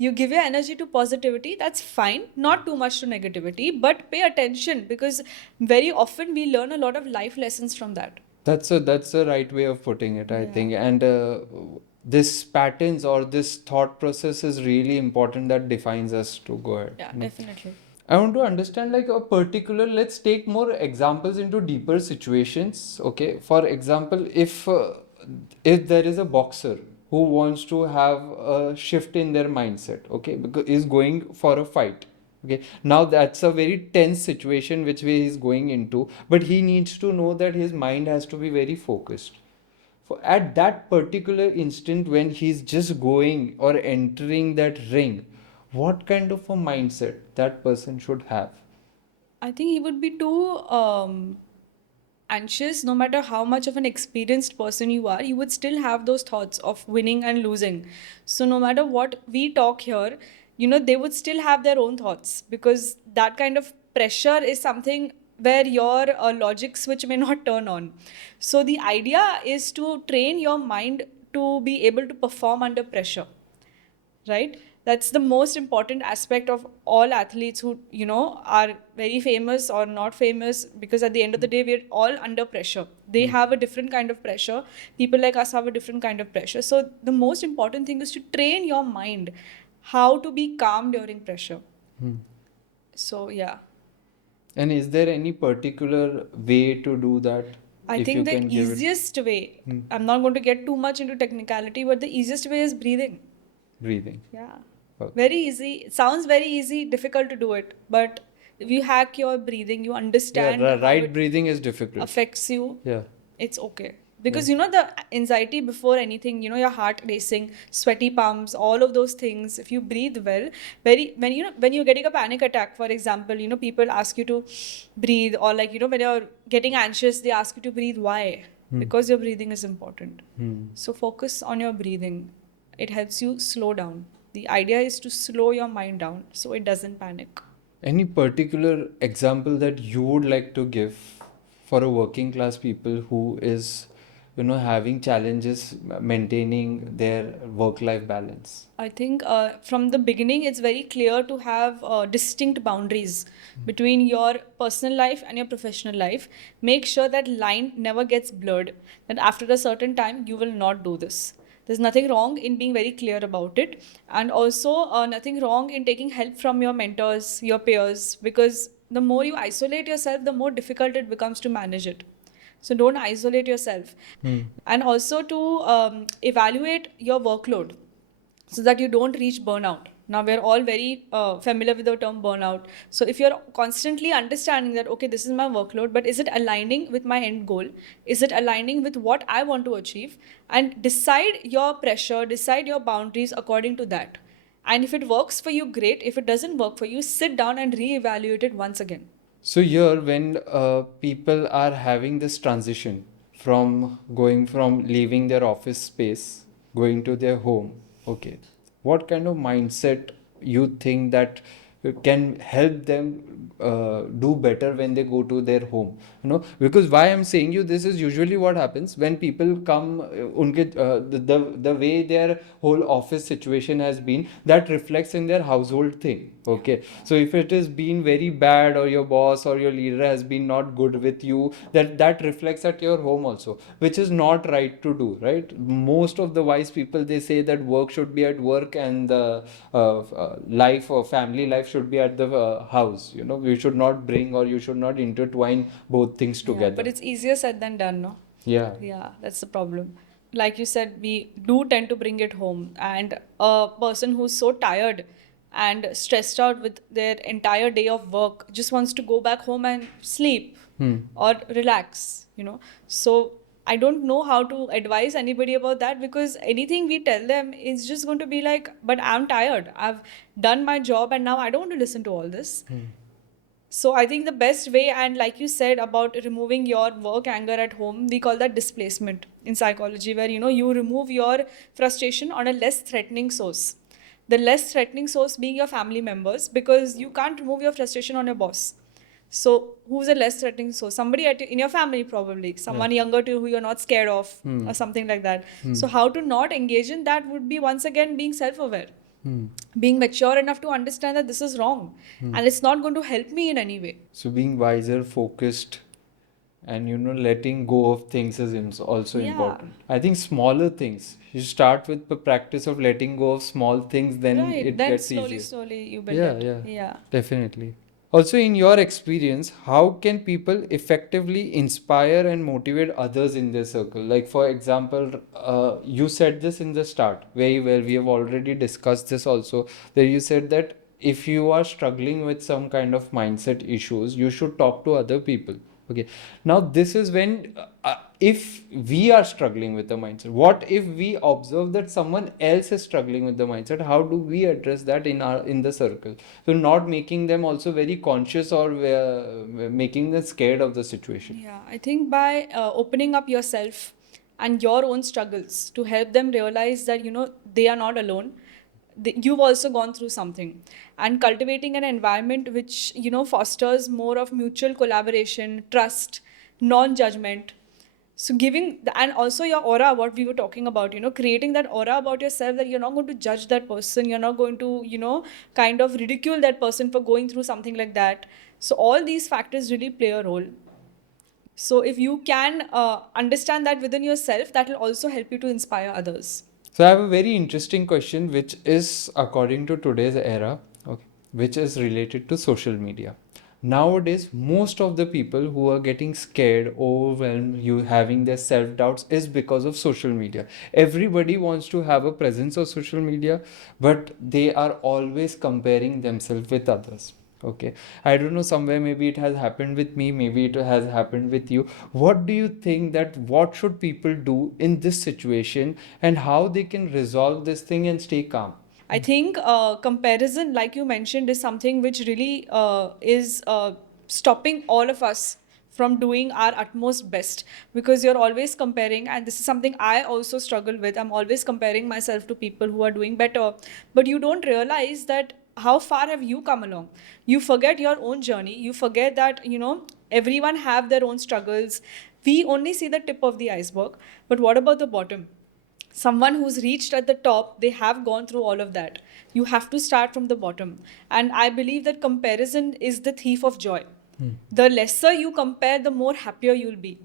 You give your energy to positivity, that's fine, not too much to negativity, but pay attention, because very often we learn a lot of life lessons from that. That's a right way of putting it, I Yeah. think. And this patterns or this thought process is really important, that defines us to go ahead. Yeah, definitely. I want to understand like a particular, let's take more examples into deeper situations. Okay. For example, if there is a boxer who wants to have a shift in their mindset, okay, because is going for a fight. Okay. Now that's a very tense situation which way he's going into, but he needs to know that his mind has to be very focused. For at that particular instant when he's just going or entering that ring, what kind of a mindset that person should have? I think he would be too anxious. No matter how much of an experienced person you are, you would still have those thoughts of winning and losing. So no matter what we talk here, they would still have their own thoughts, because that kind of pressure is something where your logic switch may not turn on. So the idea is to train your mind to be able to perform under pressure, right? That's the most important aspect of all athletes who are very famous or not famous, because at the end of the day we're all under pressure. They have a different kind of pressure, people like us have a different kind of pressure. So the most important thing is to train your mind how to be calm during pressure. So yeah, And is there any particular way to do that? I If you think the can give it. easiest way, I'm not going to get too much into technicality, but the easiest way is breathing. Breathing. Yeah. Okay. Very easy. It sounds very easy, difficult to do it. But if you hack your breathing, you Yeah, understand how right it breathing is difficult. affects you, Yeah. it's okay. Because the anxiety before anything, your heart racing, sweaty palms, all of those things, if you breathe well, very when you're getting a panic attack, for example, people ask you to breathe, or like, when you're getting anxious, they ask you to breathe. Why? Because your breathing is important. So focus on your breathing. It helps you slow down. The idea is to slow your mind down so it doesn't panic. Any particular example that you would like to give for a working class people who is, having challenges maintaining their work life balance? I think from the beginning, it's very clear to have distinct boundaries between your personal life and your professional life. Make sure that line never gets blurred, that after a certain time, you will not do this. There's nothing wrong in being very clear about it. And also, nothing wrong in taking help from your mentors, your peers, because the more you isolate yourself, the more difficult it becomes to manage it. So don't isolate yourself. And also to evaluate your workload so that you don't reach burnout. Now, we're all very familiar with the term burnout. So if you're constantly understanding that, okay, this is my workload, but is it aligning with my end goal? Is it aligning with what I want to achieve? And decide your pressure, decide your boundaries according to that. And if it works for you, great. If it doesn't work for you, sit down and reevaluate it once again. So here, when people are having this transition from going from leaving their office space, going to their home, okay, what kind of mindset you think that can help them do better when they go to their home? Because why I'm saying you this is usually what happens when people come, the way their whole office situation has been, that reflects in their household thing. Okay, so if it has been very bad, or your boss or your leader has been not good with you, that reflects at your home also, which is not right to do, right? Most of the wise people, they say that work should be at work, and the life or family life should be at the house. You should not bring, or you should not intertwine both things Yeah, together. but it's easier said than done, no? Yeah. Yeah, that's the problem. Like you said, we do tend to bring it home. And a person who's so tired and stressed out with their entire day of work, just wants to go back home and sleep or relax, So I don't know how to advise anybody about that, because anything we tell them is just going to be like, but I'm tired. I've done my job and now I don't want to listen to all this. So I think the best way, and like you said about removing your work anger at home, we call that displacement in psychology, where you remove your frustration on a less threatening source. The less threatening source being your family members, because you can't remove your frustration on your boss. So who's a less threatening source? Somebody in your family, probably someone younger to you who you're not scared of, or something like that. So how to not engage in that would be, once again, being self-aware, being mature enough to understand that this is wrong and it's not going to help me in any way. So being wiser, focused, and letting go of things is also Yeah. important. I think smaller things. You start with the practice of letting go of small things, then Right. it Then gets slowly, easier. slowly you build Yeah, it. yeah. Definitely. Also, in your experience, how can people effectively inspire and motivate others in their circle? Like, for example, you said this in the start very well. We have already discussed this also, where you said that if you are struggling with some kind of mindset issues, you should talk to other people. Okay. Now, this is when, if we are struggling with the mindset, what if we observe that someone else is struggling with the mindset? How do we address that in the circle? So, not making them also very conscious, or making them scared of the situation. Yeah, I think by opening up yourself and your own struggles to help them realize that they are not alone. You've also gone through something, and cultivating an environment which fosters more of mutual collaboration, trust, non-judgment. So and also your aura, what we were talking about, creating that aura about yourself, that you're not going to judge that person, you're not going to kind of ridicule that person for going through something like that. So all these factors really play a role. So if you can understand that within yourself, that will also help you to inspire others. So I have a very interesting question, which is according to today's era, okay, which is related to social media. Nowadays, most of the people who are getting scared, overwhelmed, you having their self doubts is because of social media. Everybody wants to have a presence of social media, but they are always comparing themselves with others. Okay, I don't know, somewhere maybe it has happened with me, maybe it has happened with you. What do you think that what should people do in this situation, and how they can resolve this thing and stay calm? I think comparison, like you mentioned, is something which really is stopping all of us from doing our utmost best, because you're always comparing, and this is something I also struggle with. I'm always comparing myself to people who are doing better, but you don't realize that how far have you come along. You forget your own journey. You forget that everyone have their own struggles. We only see the tip of the iceberg, but what about the bottom? Someone who's reached at the top, they have gone through all of that. You have to start from the bottom, and I believe that comparison is the thief of joy. The lesser you compare, the more happier you'll be.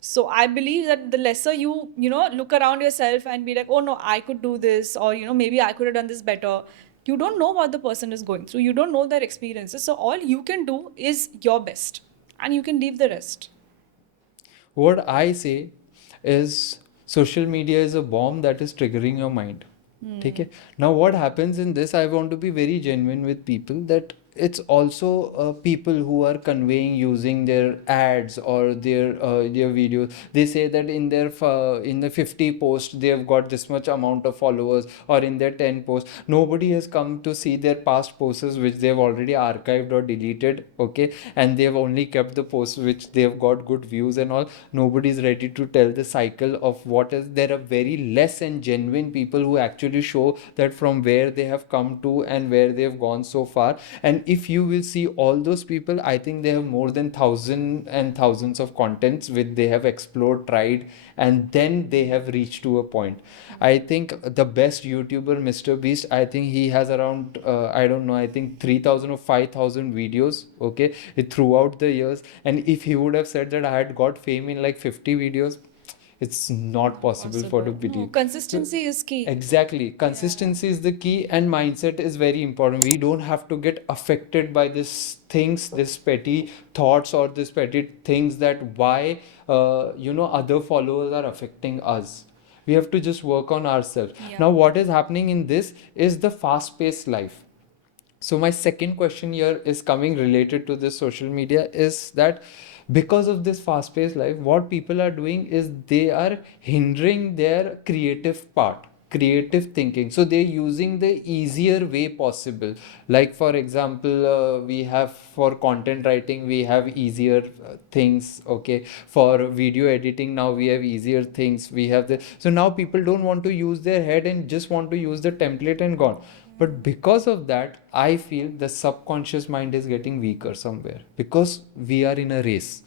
So I believe that the lesser you look around yourself and be like, oh no, I could do this, or maybe I could have done this better. You don't know what the person is going through, you don't know their experiences, so all you can do is your best, and you can leave the rest. What I say is social media is a bomb that is triggering your mind. Okay. Now, what happens in this, I want to be very genuine with people, that it's also people who are conveying using their ads or their videos. They say that in the 50 posts they have got this much amount of followers, or in their 10 posts. Nobody has come to see their past posts which they have already archived or deleted. Okay, and they have only kept the posts which they have got good views and all. Nobody is ready to tell the cycle of what is. There are very less and genuine people who actually show that from where they have come to and where they have gone so far. And if you will see all those people, I think they have more than thousands and thousands of contents which they have explored, tried, and then they have reached to a point. I think the best YouTuber, Mr. Beast, I think he has around I don't know, I think 3,000 or 5,000 videos, okay, throughout the years. And if he would have said that I had got fame in like 50 videos, it's not possible for to No, believe. consistency is key. Exactly. Consistency is the key, and mindset is very important. We don't have to get affected by these things, this petty thoughts, or this petty things that why other followers are affecting us. We have to just work on ourselves. Yeah. Now, what is happening in this is the fast-paced life. So my second question here is coming related to this social media is that because of this fast paced life, what people are doing is they are hindering their creative part, creative thinking. So they're using the easier way possible. Like for example, we have for content writing, we have easier things. Okay, for video editing now we have easier things. We have the so now people don't want to use their head and just want to use the template and gone. But because of that, I feel the subconscious mind is getting weaker somewhere because we are in a race.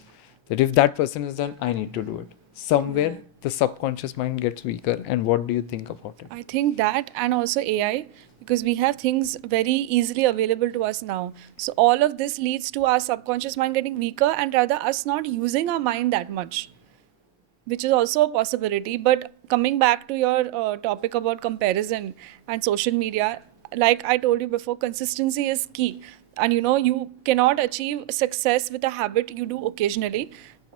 That if that person is done, I need to do it. Somewhere Yeah. the subconscious mind gets weaker. And what do you think about it? I think that, and also AI, because we have things very easily available to us now. So all of this leads to our subconscious mind getting weaker and rather us not using our mind that much, which is also a possibility. But coming back to your topic about comparison and social media, like I told you before, consistency is key. And you cannot achieve success with a habit you do occasionally.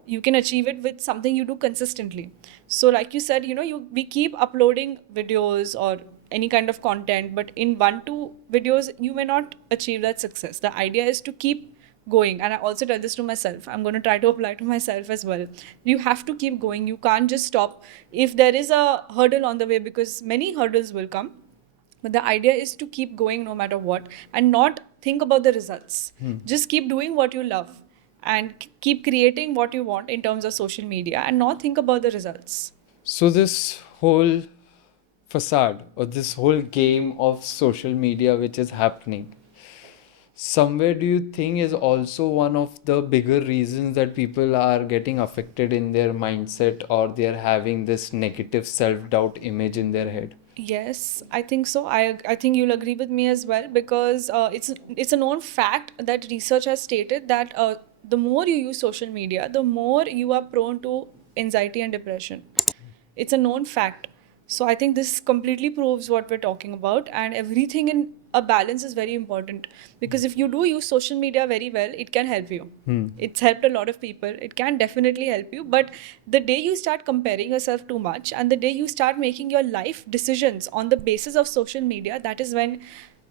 You can achieve it with something you do consistently. So like you said, we keep uploading videos or any kind of content, but in 1 2 videos you may not achieve that success. The idea is to keep going, and I also tell this to myself. I'm going to try to apply to myself as well. You have to keep going. You can't just stop if there is a hurdle on the way, because many hurdles will come. But the idea is to keep going no matter what, and not think about the results. Just keep doing what you love, and keep creating what you want in terms of social media, and not think about the results. So this whole facade or this whole game of social media which is happening, somewhere do you think is also one of the bigger reasons that people are getting affected in their mindset or they're having this negative self-doubt image in their head? Yes, I think so. I think you'll agree with me as well, because it's a known fact that research has stated that the more you use social media, the more you are prone to anxiety and depression. It's a known fact. So I think this completely proves what we're talking about, and everything in a balance is very important, because if you do use social media very well, it can help you. It's helped a lot of people. It can definitely help you, but the day you start comparing yourself too much, and the day you start making your life decisions on the basis of social media, that is when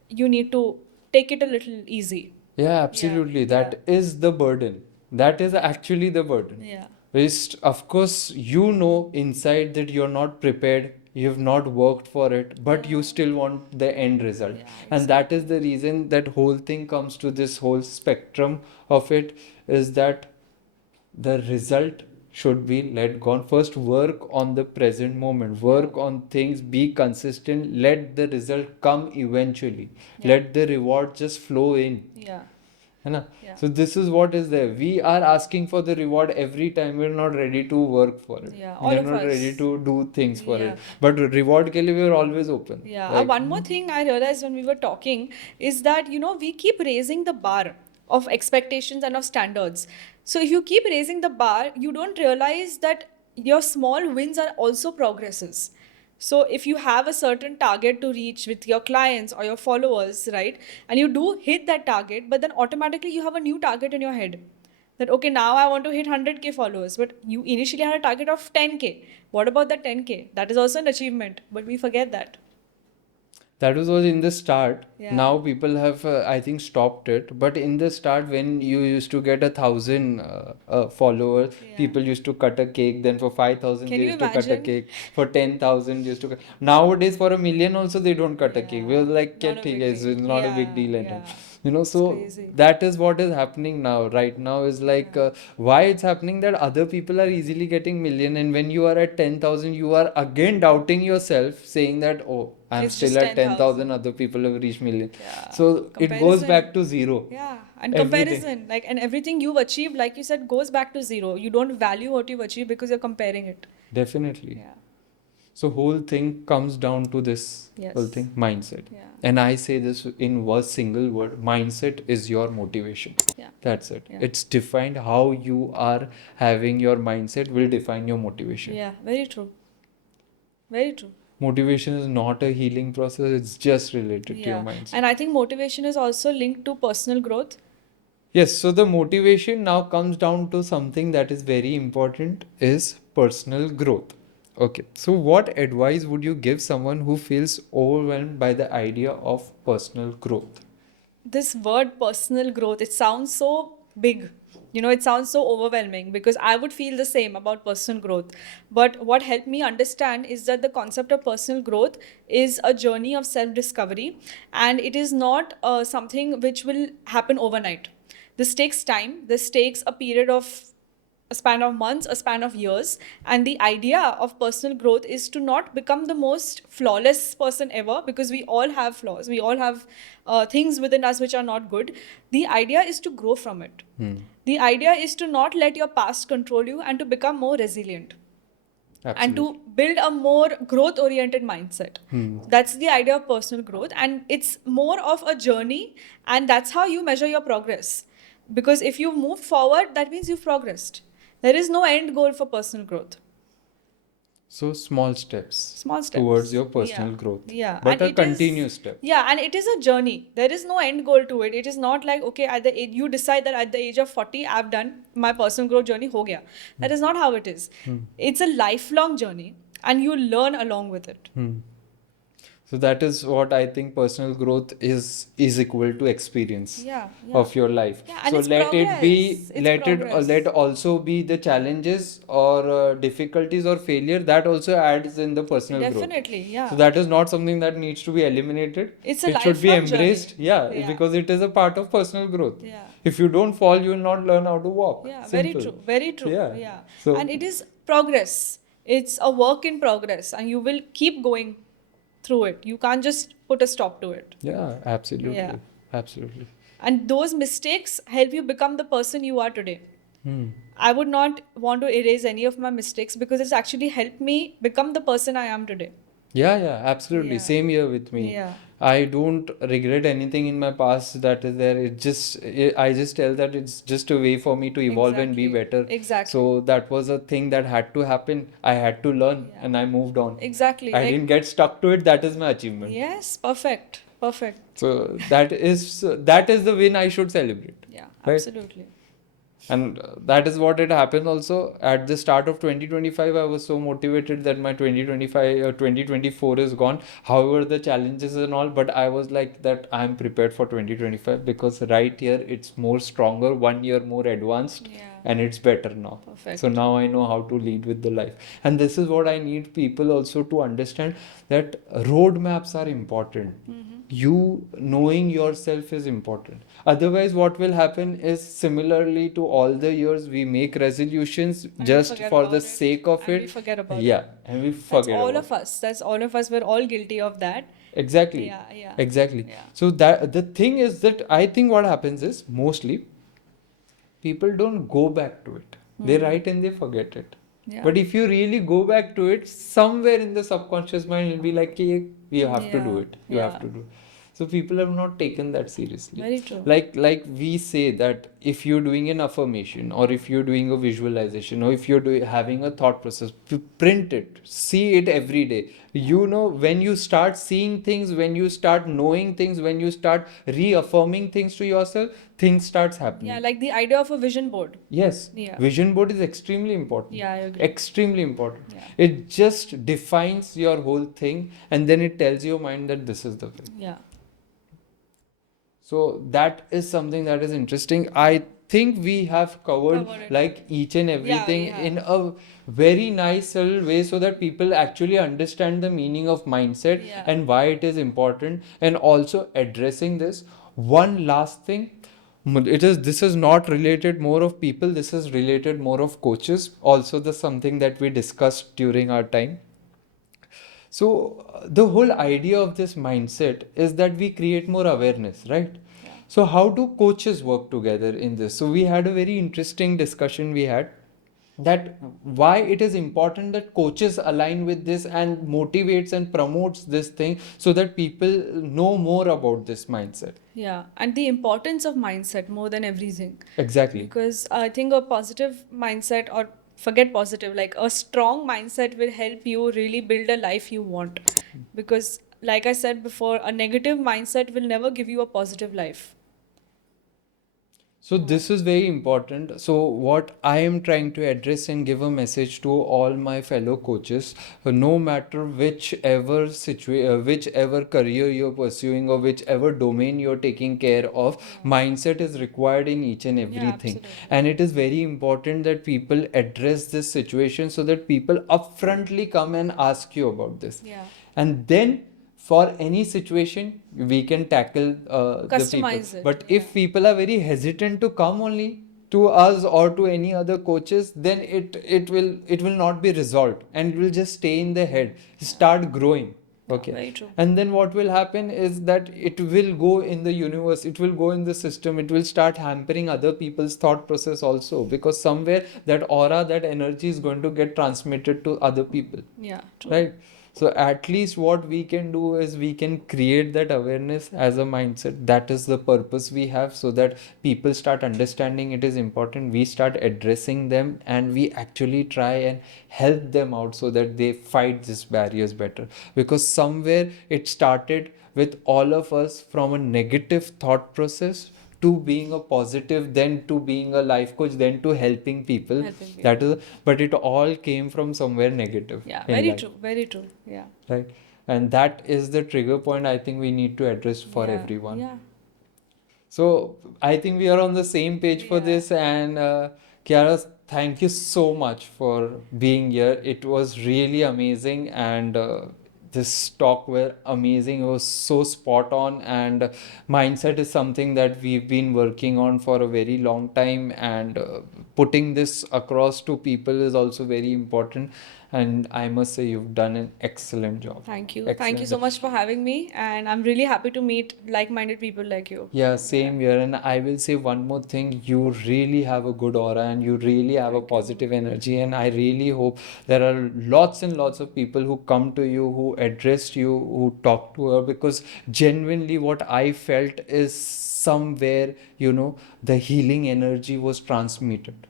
you need to take it a little easy. Yeah, absolutely. That is the burden. That is actually the burden. Yeah. Which, of course, you know inside that you're not prepared, you've not worked for it, but you still want the end result. Yeah, And that is the reason that whole thing comes to this whole spectrum of it is that the result should be let go on. First, work on the present moment, work on things, be consistent, let the result come eventually. Yeah. Let the reward just flow in. Yeah. है ना? Yeah. So this is what is there. We are asking for the reward every time. We're not ready to work for it. Yeah, all We're of not ready us. to do things for Yeah. it. But reward ke liye we are always open. Yeah. Like, One more thing I realized when we were talking is that, we keep raising the bar of expectations and of standards. So if you keep raising the bar, you don't realize that your small wins are also progresses. So if you have a certain target to reach with your clients or your followers, right, and you do hit that target, but then automatically you have a new target in your head. That, okay, now I want to hit 100K followers, but you initially had a target of 10K. What about that 10K? That is also an achievement, but we forget that. that was in the start. Yeah. Now people have, I think, stopped it. But in the start, when you used to get 1,000 followers, Yeah. people used to cut a cake. Then for 5,000, Can they you used to cut a imagine? cake. For 10,000, used to cut. Nowadays, for 1 million also, they don't cut a cake. We're like, Not a "Kya big theek hai, deal. it's not a big Yeah, deal." yeah. So crazy. that is what is happening now. Right now is like, why it's happening that other people are easily getting million, and when you are at 10,000, you are again doubting yourself, saying that, oh, I'm It's still just at 10,000, 10,000. other people have reached million. Yeah. So it goes back to zero. Yeah, and Every day. comparison, like, and everything you've achieved, like you said, goes back to zero. You don't value what you've achieved because you're comparing it. Definitely. Yeah. So whole thing comes down to this Yes. whole thing, mindset. Yeah. And I say this in one single word: mindset is your motivation. Yeah. That's it. Yeah. It's defined how you are having your mindset will define your motivation. Yeah, very true. Very true. Motivation is not a healing process, it's just related to your Yeah. mindset. And I think motivation is also linked to personal growth. Yes, so the motivation now comes down to something that is very important is personal growth. Okay, so what advice would you give someone who feels overwhelmed by the idea of personal growth? this word personal growth, it sounds so big. It sounds so overwhelming because I would feel the same about personal growth. But what helped me understand is that the concept of personal growth is a journey of self discovery, and it is not something which will happen overnight. This takes time, this takes a span of months, a span of years. And the idea of personal growth is to not become the most flawless person ever, because we all have flaws. We all have things within us which are not good. The idea is to grow from it. The idea is to not let your past control you and to become more resilient. Absolutely. And to build a more growth oriented mindset. That's the idea of personal growth, and it's more of a journey, and that's how you measure your progress. Because if you've moved forward, that means you've progressed. There is no end goal for personal growth. So small steps. Small steps Towards your personal growth. Yeah. But And a it is- continuous step. Yeah, and it is a journey. There is no end goal to it. It is not like, okay, at the age, you decide that at the age of 40, I've done my personal growth journey, ho gaya. That is not how it is. It's a lifelong journey, and you learn along with it. So that is what I think personal growth is equal to experience Yeah. of your life. Yeah, and So it's let it be, progress. It's progress. let also be the challenges or difficulties or failure that also adds in the personal growth. Definitely, yeah. So that is not something that needs to be eliminated. It's a It should be lifelong journey. embraced. Yeah, Yeah. because it is a part of personal growth. Yeah. If you don't fall, you will not learn how to walk. Yeah, Simple. very true. Very true. Yeah. So- And it is progress. It's a work in progress, and you will keep going through it. You can't just put a stop to it. Yeah, absolutely. Yeah. Absolutely. And those mistakes help you become the person you are today. I would not want to erase any of my mistakes because it's actually helped me become the person I am today. Yeah, absolutely. Yeah. Same here with me. Yeah. I don't regret anything in my past that is there. I just tell that it's just a way for me to evolve and be Exactly. better. Exactly. So that was a thing that had to happen. I had to learn Yeah. and I moved on. Exactly. I didn't get stuck to it. That is my achievement. Yes, perfect. Perfect. So that is the win I should celebrate. Yeah, Right? absolutely. And that is what it happened also. At the start of 2025, I was so motivated that my 2025 or 2024 is gone. However, the challenges and all, but I was like that I'm prepared for 2025 because right here it's more stronger, 1 year more advanced, Yeah. and it's better now. Perfect. So now I know how to lead with the life. And this is what I need people also to understand, that roadmaps are important. You knowing yourself is important. Otherwise, what will happen is similarly to all the years, we make resolutions And we just forget for about the it, sake of and it. we forget about Yeah, it. and we That's forget all about of us. That's all of us. We're all guilty of that. Exactly. Yeah. Exactly. Yeah. So that the thing is that I think what happens is mostly people don't go back to it. They write and they forget it. Yeah. But if you really go back to it, somewhere in the subconscious mind will be like, "Hey, you have to do Yeah. it. You have to do." So people have not taken that seriously. Very true. Like we say that if you're doing an affirmation or if you're doing a visualization or if you're having a thought process, print it, see it every day. You know, when you start seeing things, when you start knowing things, when you start reaffirming things to yourself, things starts happening. Yeah, like the idea of a vision board. Yes. Yeah. Vision board is extremely important. Yeah, I agree. Extremely important. Yeah. It just defines your whole thing and then it tells your mind that this is the way. Yeah. So that is something that is interesting. I think we have covered Cover it. like each and everything we have. in a very nice little way so that people actually understand the meaning of mindset Yeah. and why it is important, and also addressing this. One last thing, this is not related more of people, this is related more of coaches. Also the something that we discussed during our time. So the whole idea of this mindset is that we create more awareness, right? Yeah. So how do coaches work together in this? So we had a very interesting discussion we had, that why it is important that coaches align with this and motivates and promotes this thing so that people know more about this mindset. Yeah. And the importance of mindset more than everything. Exactly. Because I think a positive mindset, or forget positive, like a strong mindset will help you really build a life you want. Because, like I said before, a negative mindset will never give you a positive life. So this is very important. So what I am trying to address and give a message to all my fellow coaches, no matter whichever career you're pursuing or whichever domain you're taking care of, mindset is required in each and Yeah, everything. absolutely. And it is very important that people address this situation so that people upfrontly come and ask you about this. Yeah. And then for any situation we can tackle the people. Customize it. But if people are very hesitant to come only to us or to any other coaches, then it will not be resolved and it will just stay in the head, start growing. Yeah, Okay. very true. And then what will happen is that it will go in the universe, it will go in the system, it will start hampering other people's thought process also, because somewhere that aura, that energy is going to get transmitted to other people. Yeah, true. Right. So at least what we can do is we can create that awareness as a mindset. That is the purpose we have, so that people start understanding it is important. We start addressing them and we actually try and help them out so that they fight these barriers better. Because somewhere it started with all of us from a negative thought process to being a positive, then to being a life coach, then to helping people. Helping people. That is, but it all came from somewhere negative Yeah, in very life, true. Very true. Yeah. right? And that is the trigger point I think we need to address for Yeah, everyone. Yeah. So I think we are on the same page for Yeah. this. And Kiara, thank you so much for being here. It was really amazing, and this talk were amazing. It was so spot on, and mindset is something that we've been working on for a very long time, and putting this across to people is also very important. And I must say you've done an excellent job. Thank you. Thank you Excellent so job. much for having me. And I'm really happy to meet like minded people like you. Yeah, same here. And I will say one more thing. You really have a good aura and you really have a Thank you. positive energy. And I really hope there are lots and lots of people who come to you, who addressed you, who talk to her, because genuinely what I felt is somewhere, the healing energy was transmitted.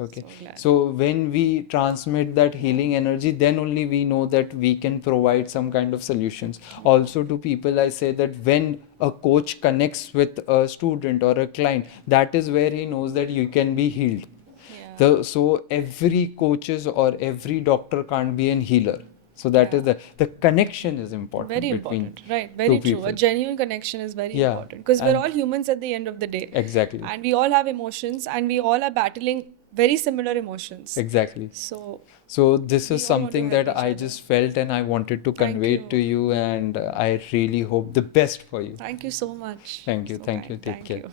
Okay. So glad. So when we transmit that healing energy, then only we know that we can provide some kind of solutions. Also, to people, I say that when a coach connects with a student or a client, that is where he knows that you can be healed. Yeah. So every coaches or every doctor can't be an healer. So that is Yeah. the connection is important Very between important. Right. two Very true. A people. genuine connection is very Yeah. important because we're And all humans at the end of the day. exactly. And we all have emotions and we all are battling very similar emotions. Exactly. So So this we is all want to something help that each I other. just felt and I wanted to Thank convey it to you. you, and I really hope the best for you. Thank you so much. Thank you. So Thank you. kind. Take Thank care. you.